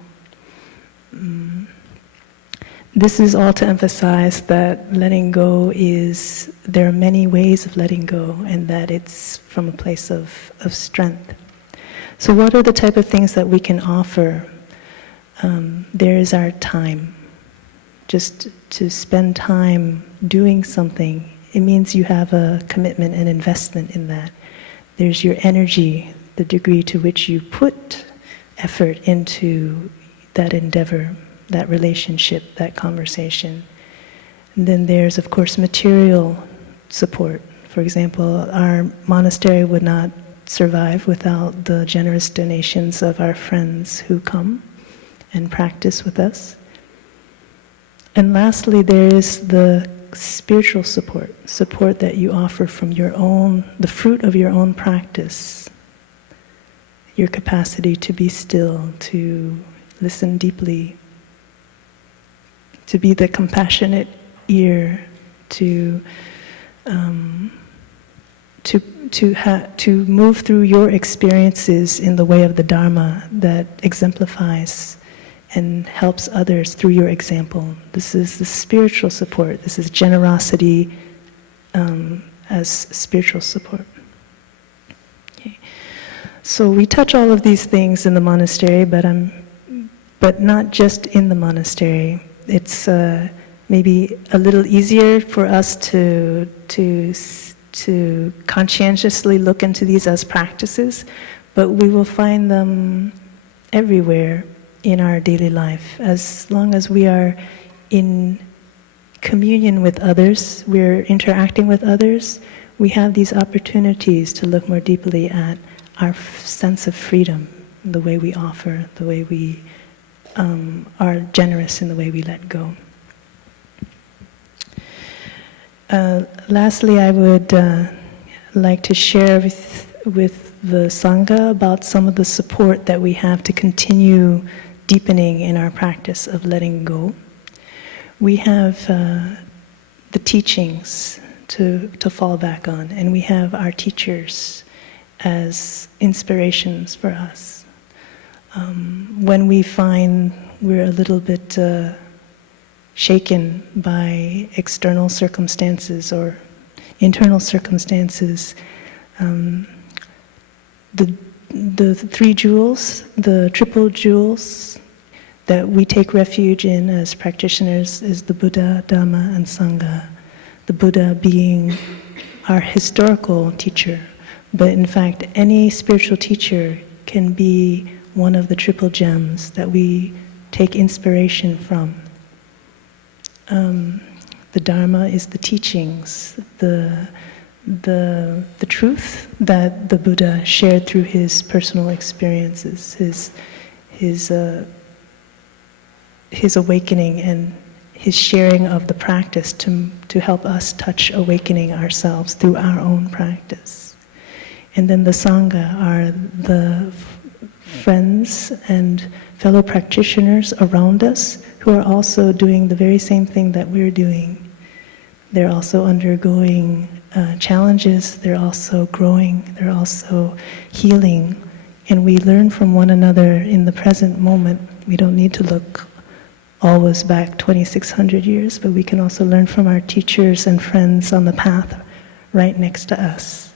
This is all to emphasize that letting go there are many ways of letting go, and that it's from a place of strength. So what are the type of things that we can offer? There is our time. Just to spend time doing something, it means you have a commitment and investment in that. There's your energy, the degree to which you put effort into that endeavor, that relationship, that conversation. And then there's, of course, material support. For example, our monastery would not survive without the generous donations of our friends who come and practice with us. And lastly, there is the spiritual support that you offer from the fruit of your own practice, your capacity to be still, to listen deeply, to be the compassionate ear, to move through your experiences in the way of the Dharma that exemplifies and helps others through your example. This is the spiritual support. This is generosity as spiritual support. Okay. So we touch all of these things in the monastery, but not just in the monastery. It's maybe a little easier for us to conscientiously look into these as practices, but we will find them everywhere in our daily life. As long as we are in communion with others, we're interacting with others, we have these opportunities to look more deeply at our sense of freedom, the way we offer, the way we are generous in the way we let go. Lastly, I would like to share with the Sangha about some of the support that we have to continue deepening in our practice of letting go. We have the teachings to fall back on, and we have our teachers as inspirations for us. When we find we're a little bit shaken by external circumstances or internal circumstances, the three jewels, the triple jewels that we take refuge in as practitioners is the Buddha, Dhamma, and Sangha. The Buddha being our historical teacher, but in fact any spiritual teacher can be one of the triple gems that we take inspiration from. The Dharma is the teachings, the truth that the Buddha shared through his personal experiences, his awakening and his sharing of the practice to help us touch awakening ourselves through our own practice. And then the Sangha are the friends and fellow practitioners around us who are also doing the very same thing that we're doing. They're also undergoing challenges, they're also growing, they're also healing, and we learn from one another in the present moment. We don't need to look always back 2,600 years, but we can also learn from our teachers and friends on the path right next to us.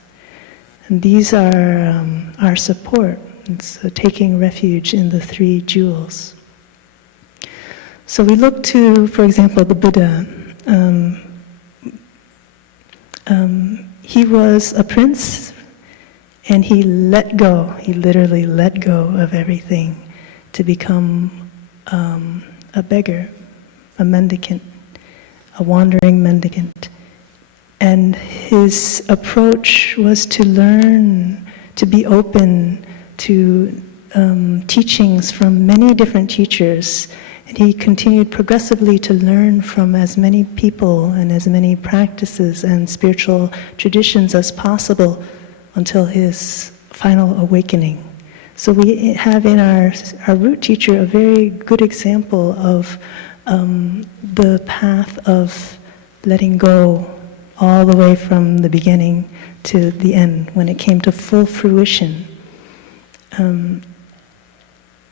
And these are our support. It's taking refuge in the three jewels. So we look to, for example, the Buddha. He was a prince, and he let go. He literally let go of everything to become a beggar, a mendicant, a wandering mendicant. And his approach was to learn to be open to teachings from many different teachers. And he continued progressively to learn from as many people and as many practices and spiritual traditions as possible until his final awakening. So we have in our root teacher a very good example of the path of letting go all the way from the beginning to the end, when it came to full fruition. And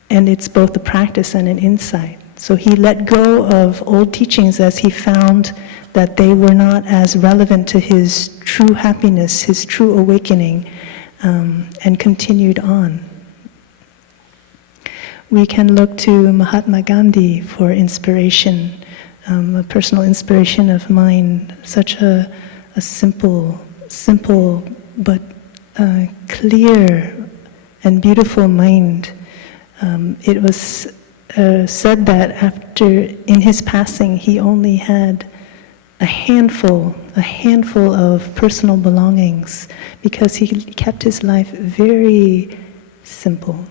it's both a practice and an insight. So he let go of old teachings as he found that they were not as relevant to his true happiness, his true awakening, and continued on. We can look to Mahatma Gandhi for inspiration, a personal inspiration of mine, such a simple but clear and beautiful mind. It was said that in his passing, he only had a handful of personal belongings, because he kept his life very simple.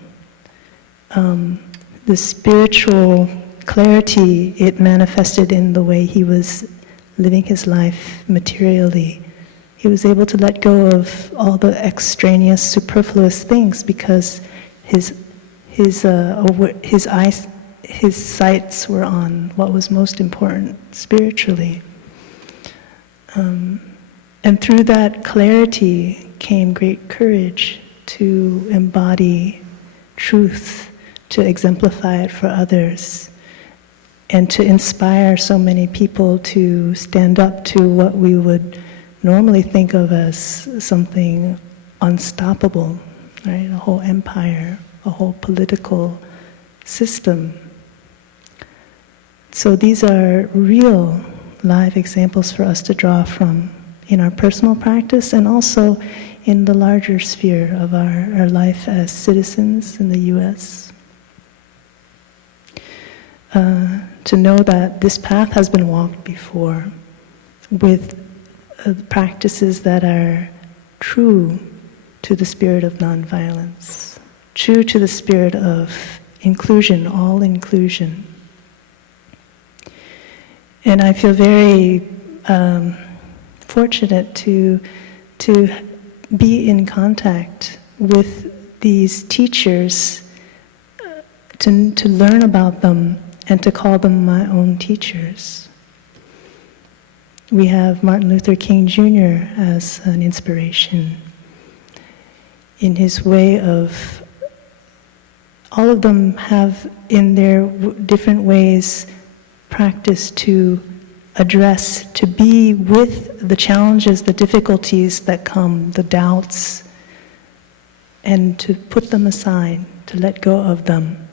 The spiritual clarity, it manifested in the way he was living his life materially. He was able to let go of all the extraneous, superfluous things, because his sights were on what was most important spiritually. And through that clarity came great courage to embody truth, to exemplify it for others, and to inspire so many people to stand up to what we would normally think of as something unstoppable, right? A whole empire, a whole political system. So these are real, live examples for us to draw from in our personal practice, and also in the larger sphere of our life as citizens in the U.S. To know that this path has been walked before with practices that are true to the spirit of nonviolence, true to the spirit of inclusion, all inclusion. And I feel very fortunate to be in contact with these teachers, to learn about them, and to call them my own teachers. We have Martin Luther King Jr. as an inspiration in his way of, all of them have in their different ways practiced to address, to be with the challenges, the difficulties that come, the doubts, and to put them aside, to let go of them.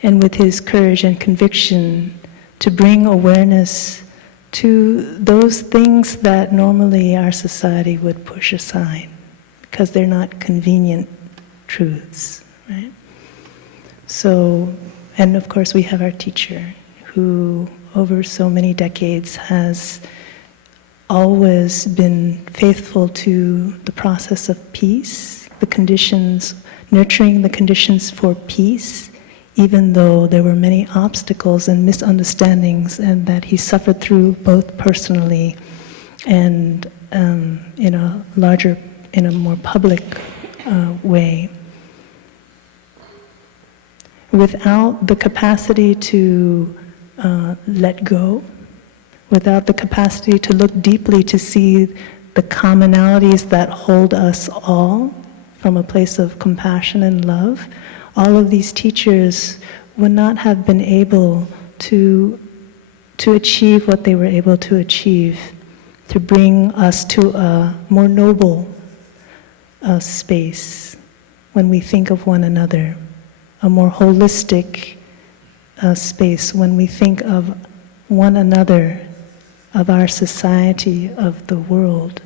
And with his courage and conviction to bring awareness to those things that normally our society would push aside because they're not convenient truths, right? So, and of course we have our teacher who over so many decades has always been faithful to the process of peace, the conditions, nurturing the conditions for peace, even though there were many obstacles and misunderstandings, and that he suffered through both personally and in a more public way. Without the capacity to let go, without the capacity to look deeply to see the commonalities that hold us all from a place of compassion and love, all of these teachers would not have been able to achieve what they were able to achieve, to bring us to a more noble space when we think of one another, a more holistic space when we think of one another, of our society, of the world.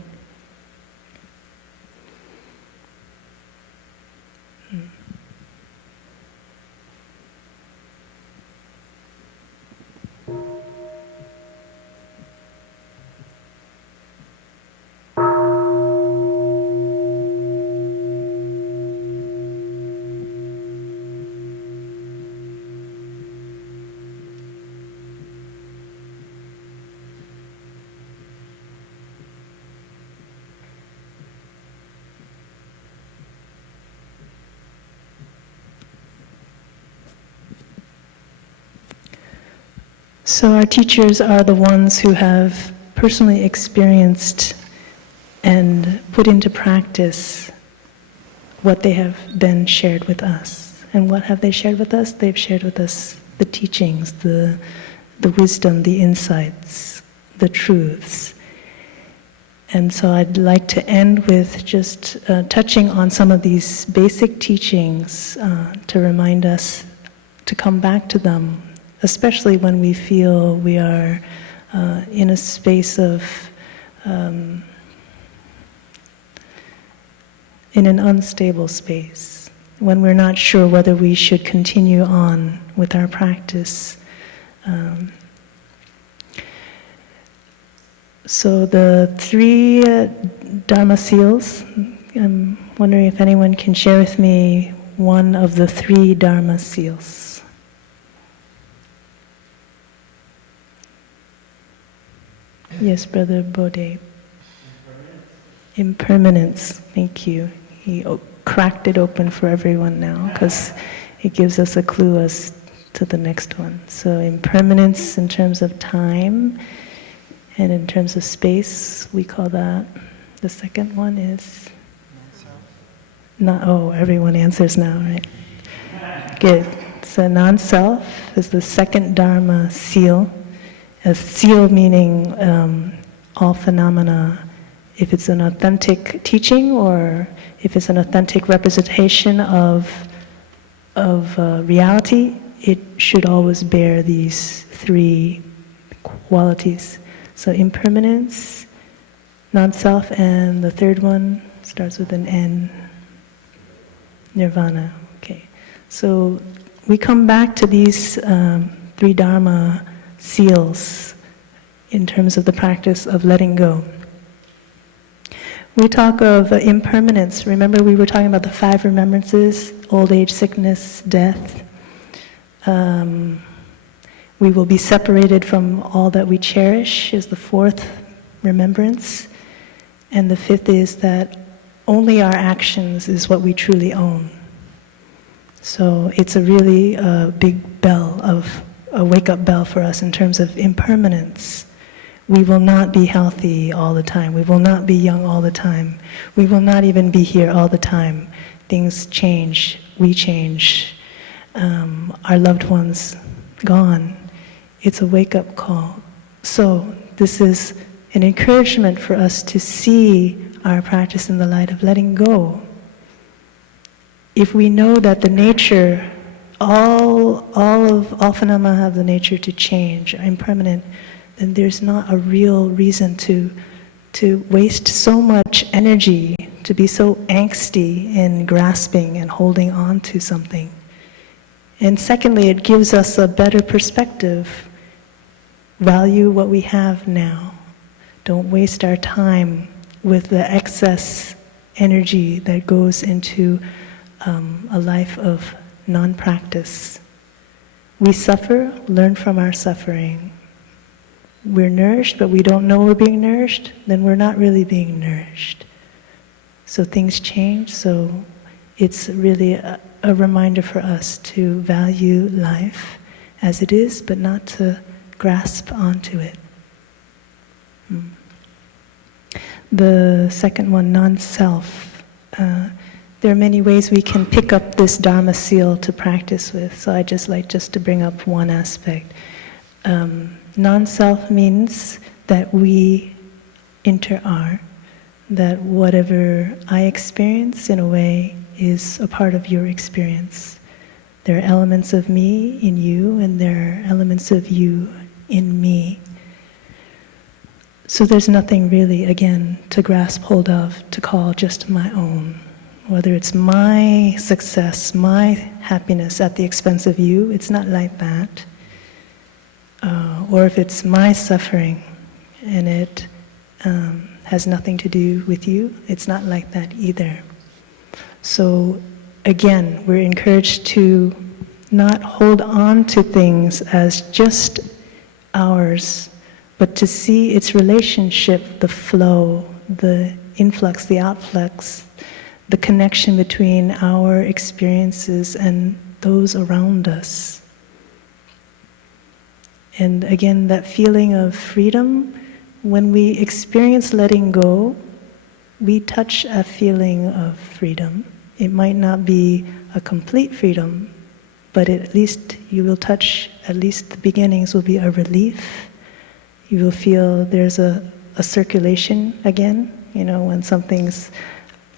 So our teachers are the ones who have personally experienced and put into practice what they have then shared with us. And what have they shared with us? They've shared with us the teachings, the wisdom, the insights, the truths. And so I'd like to end with just touching on some of these basic teachings to remind us to come back to them, especially when we feel we are in a space of, in an unstable space, when we're not sure whether we should continue on with our practice. So the 3 Dharma seals, I'm wondering if anyone can share with me one of the 3 Dharma seals. Yes, Brother Bode. Impermanence. Thank you. He cracked it open for everyone now because it gives us a clue as to the next one. So impermanence in terms of time, and in terms of space, we call that, the second one is? Not, oh, everyone answers now, right? Good. So non-self is the second Dharma seal. A seal meaning all phenomena, if it's an authentic teaching or if it's an authentic representation of reality, it should always bear these 3 qualities. So impermanence, non-self, and the third one starts with an N, nirvana. Okay, so we come back to these 3 Dharma seals in terms of the practice of letting go. We talk of impermanence. Remember we were talking about the 5 remembrances, old age, sickness, death. We will be separated from all that we cherish is the 4th remembrance. And the 5th is that only our actions is what we truly own. So it's a really big bell, a wake-up bell for us in terms of impermanence. We will not be healthy all the time. We will not be young all the time. We will not even be here all the time. Things change. We change. Our loved ones gone. It's a wake-up call. So this is an encouragement for us to see our practice in the light of letting go. If we know that the nature, all phenomena have the nature to change, are impermanent, then there's not a real reason to waste so much energy, to be so angsty in grasping and holding on to something. And secondly, it gives us a better perspective. Value what we have now. Don't waste our time with the excess energy that goes into a life of non-practice. We suffer, learn from our suffering. We're nourished, but we don't know we're being nourished, then we're not really being nourished. So things change, so it's really a reminder for us to value life as it is, but not to grasp onto it. The second one, non-self. There are many ways we can pick up this Dharma seal to practice with, so I just like to bring up one aspect. Non-self means that we inter-are, that whatever I experience in a way is a part of your experience. There are elements of me in you, and there are elements of you in me. So there's nothing really, again, to grasp hold of, to call just my own. Whether it's my success, my happiness at the expense of you, it's not like that. Or if it's my suffering and it has nothing to do with you, it's not like that either. So again, we're encouraged to not hold on to things as just ours, but to see its relationship, the flow, the influx, the outflux, the connection between our experiences and those around us. And again, that feeling of freedom, when we experience letting go, we touch a feeling of freedom. It might not be a complete freedom, but at least you will touch, at least the beginnings will be a relief. You will feel there's a circulation again. You know, when something's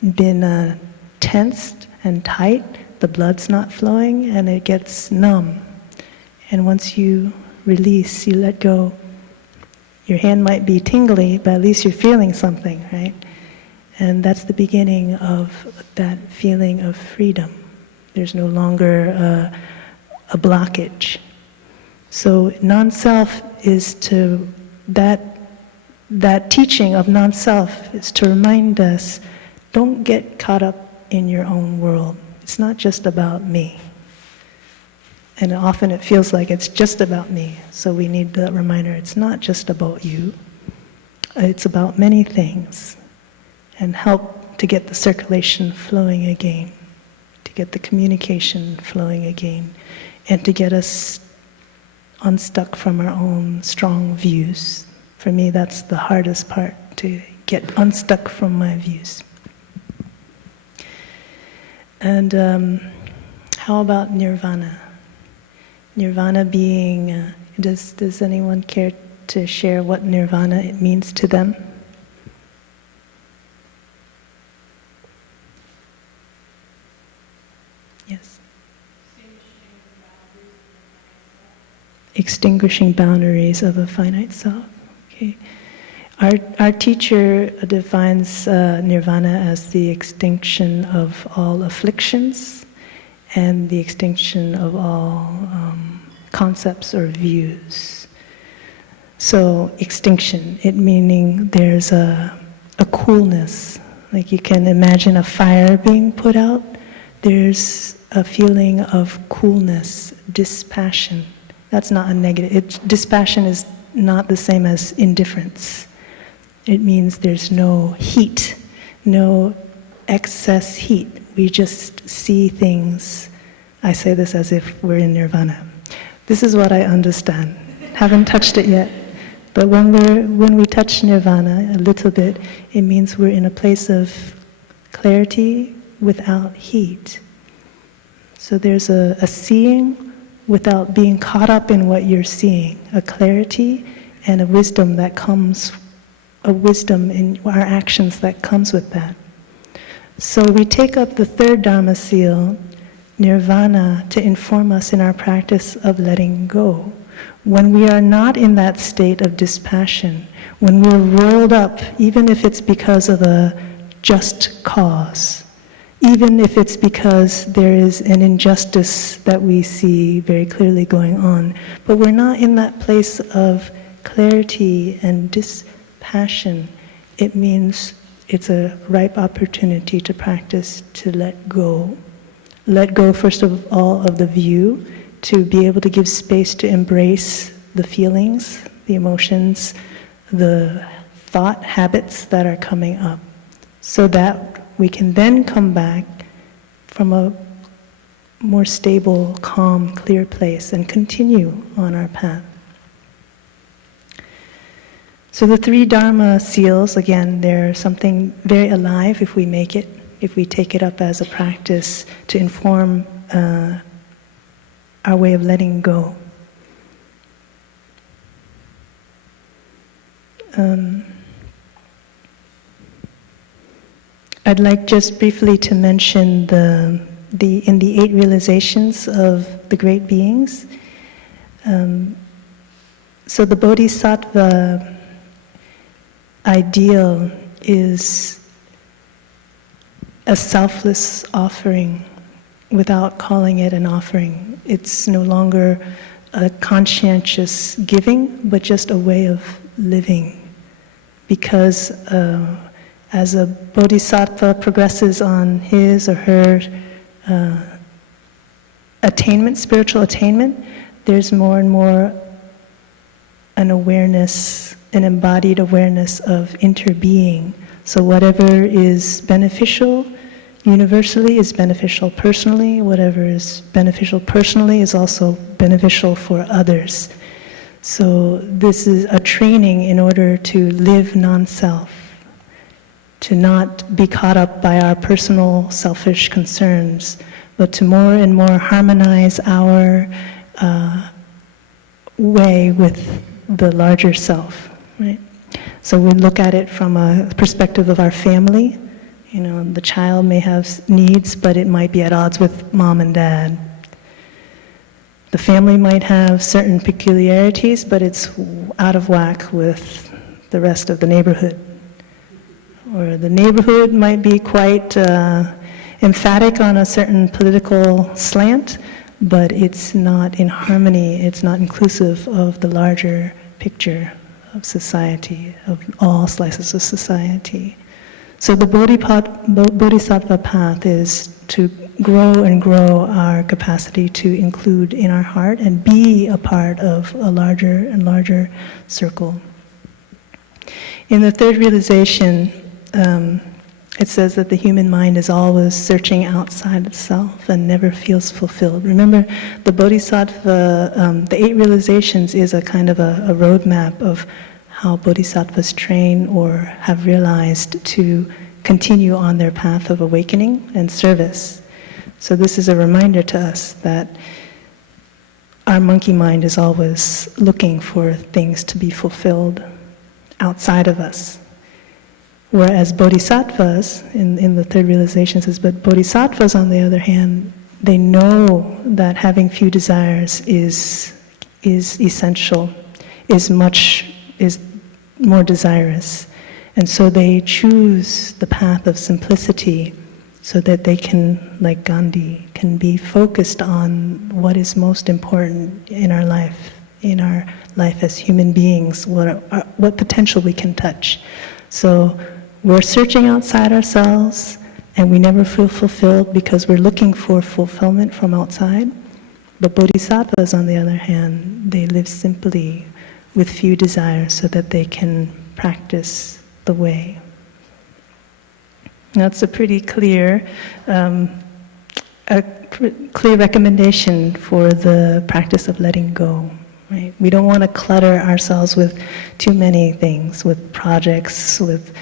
been tensed and tight, the blood's not flowing and it gets numb. And once you release, you let go, your hand might be tingly, but at least you're feeling something, right? And that's the beginning of that feeling of freedom. There's no longer a blockage. So non-self is to, that teaching of non-self is to remind us, don't get caught up in your own world. It's not just about me. And often it feels like it's just about me. So we need that reminder, it's not just about you. It's about many things. And help to get the circulation flowing again, to get the communication flowing again, and to get us unstuck from our own strong views. For me, that's the hardest part, to get unstuck from my views. And how about nirvana? Nirvana being, does anyone care to share what nirvana it means to them? Yes. Extinguishing boundaries of a finite self. Okay. Our teacher defines nirvana as the extinction of all afflictions and the extinction of all concepts or views. So extinction, it meaning there's a coolness, like you can imagine a fire being put out. There's a feeling of coolness, dispassion. That's not a negative. Dispassion is not the same as indifference. It means there's no heat, no excess heat. We just see things. I say this as if we're in nirvana. This is what I understand. Haven't touched it yet. But when we touch nirvana a little bit, it means we're in a place of clarity without heat. So there's a seeing without being caught up in what you're seeing, a clarity and a wisdom that comes, a wisdom in our actions that comes with that. So we take up the third Dharma seal, nirvana, to inform us in our practice of letting go. When we are not in that state of dispassion, when we're rolled up, even if it's because of a just cause, even if it's because there is an injustice that we see very clearly going on, but we're not in that place of clarity and dispassion, it means it's a ripe opportunity to practice to let go. Let go, first of all, of the view, to be able to give space to embrace the feelings, the emotions, the thought habits that are coming up, so that we can then come back from a more stable, calm, clear place and continue on our path. So the three Dharma seals, again, they're something very alive if we make it, if we take it up as a practice to inform our way of letting go. I'd like just briefly to mention in the 8 realizations of the great beings. So the Bodhisattva ideal is a selfless offering without calling it an offering. It's no longer a conscientious giving, but just a way of living. Because as a bodhisattva progresses on his or her attainment, spiritual attainment, there's more and more an awareness, an embodied awareness of interbeing. So whatever is beneficial universally is beneficial personally. Whatever is beneficial personally is also beneficial for others. So this is a training in order to live non-self, to not be caught up by our personal selfish concerns, but to more and more harmonize our way with the larger self, right? So we look at it from a perspective of our family. You know, the child may have needs, but it might be at odds with mom and dad. The family might have certain peculiarities, but it's out of whack with the rest of the neighborhood. Or the neighborhood might be quite emphatic on a certain political slant, but it's not in harmony, it's not inclusive of the larger picture of society, of all slices of society. So the Bodhisattva path is to grow and grow our capacity to include in our heart and be a part of a larger and larger circle. In the third realization, it says that the human mind is always searching outside itself and never feels fulfilled. Remember, the Bodhisattva, the 8 realizations is a kind of a roadmap of how Bodhisattvas train or have realized to continue on their path of awakening and service. So this is a reminder to us that our monkey mind is always looking for things to be fulfilled outside of us. Whereas bodhisattvas, in the third realization says, but bodhisattvas on the other hand, they know that having few desires is essential, is more desirous. And so they choose the path of simplicity so that they can, like Gandhi, can be focused on what is most important in our life as human beings, what potential we can touch. So we're searching outside ourselves, and we never feel fulfilled because we're looking for fulfillment from outside. But bodhisattvas, on the other hand, they live simply with few desires so that they can practice the way. That's a pretty clear recommendation for the practice of letting go. Right? We don't want to clutter ourselves with too many things, with projects, with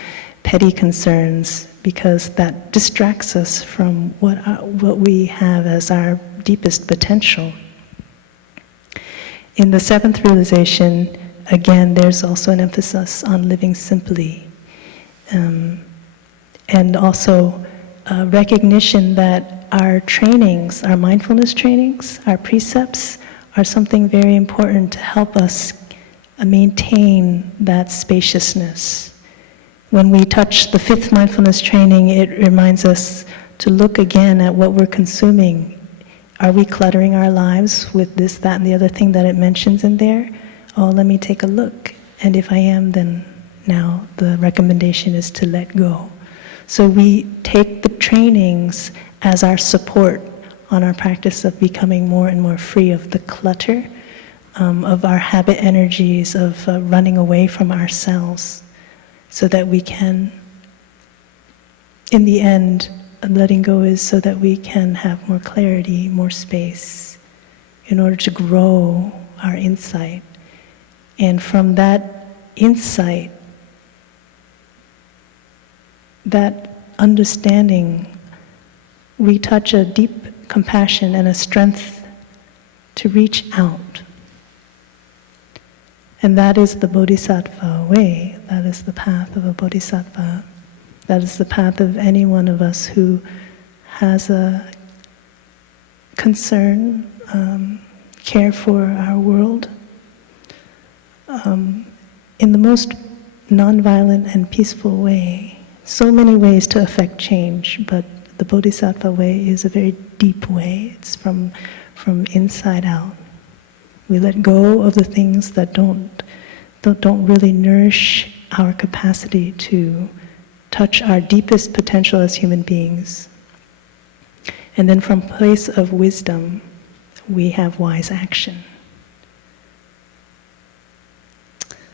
petty concerns, because that distracts us from what we have as our deepest potential. In the 7th realization, again, there's also an emphasis on living simply, and also recognition that our trainings, our mindfulness trainings, our precepts, are something very important to help us maintain that spaciousness. When we touch the 5th mindfulness training, it reminds us to look again at what we're consuming. Are we cluttering our lives with this, that, and the other thing that it mentions in there? Oh, let me take a look. And if I am, then now the recommendation is to let go. So we take the trainings as our support on our practice of becoming more and more free of the clutter, of our habit energies, of running away from ourselves, so that we can, in the end, letting go is so that we can have more clarity, more space, in order to grow our insight. And from that insight, that understanding, we touch a deep compassion and a strength to reach out. And that is the bodhisattva way. That is the path of a bodhisattva. That is the path of any one of us who has a concern, care for our world, in the most nonviolent and peaceful way. So many ways to affect change, but the bodhisattva way is a very deep way. It's from inside out. We let go of the things that don't really nourish our capacity to touch our deepest potential as human beings. And then from a place of wisdom, we have wise action.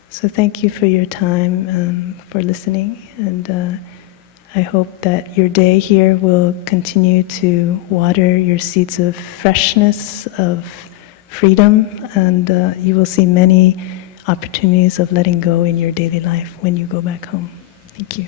So thank you for your time, for listening, and I hope that your day here will continue to water your seeds of freshness, of freedom, and you will see many opportunities of letting go in your daily life when you go back home. Thank you.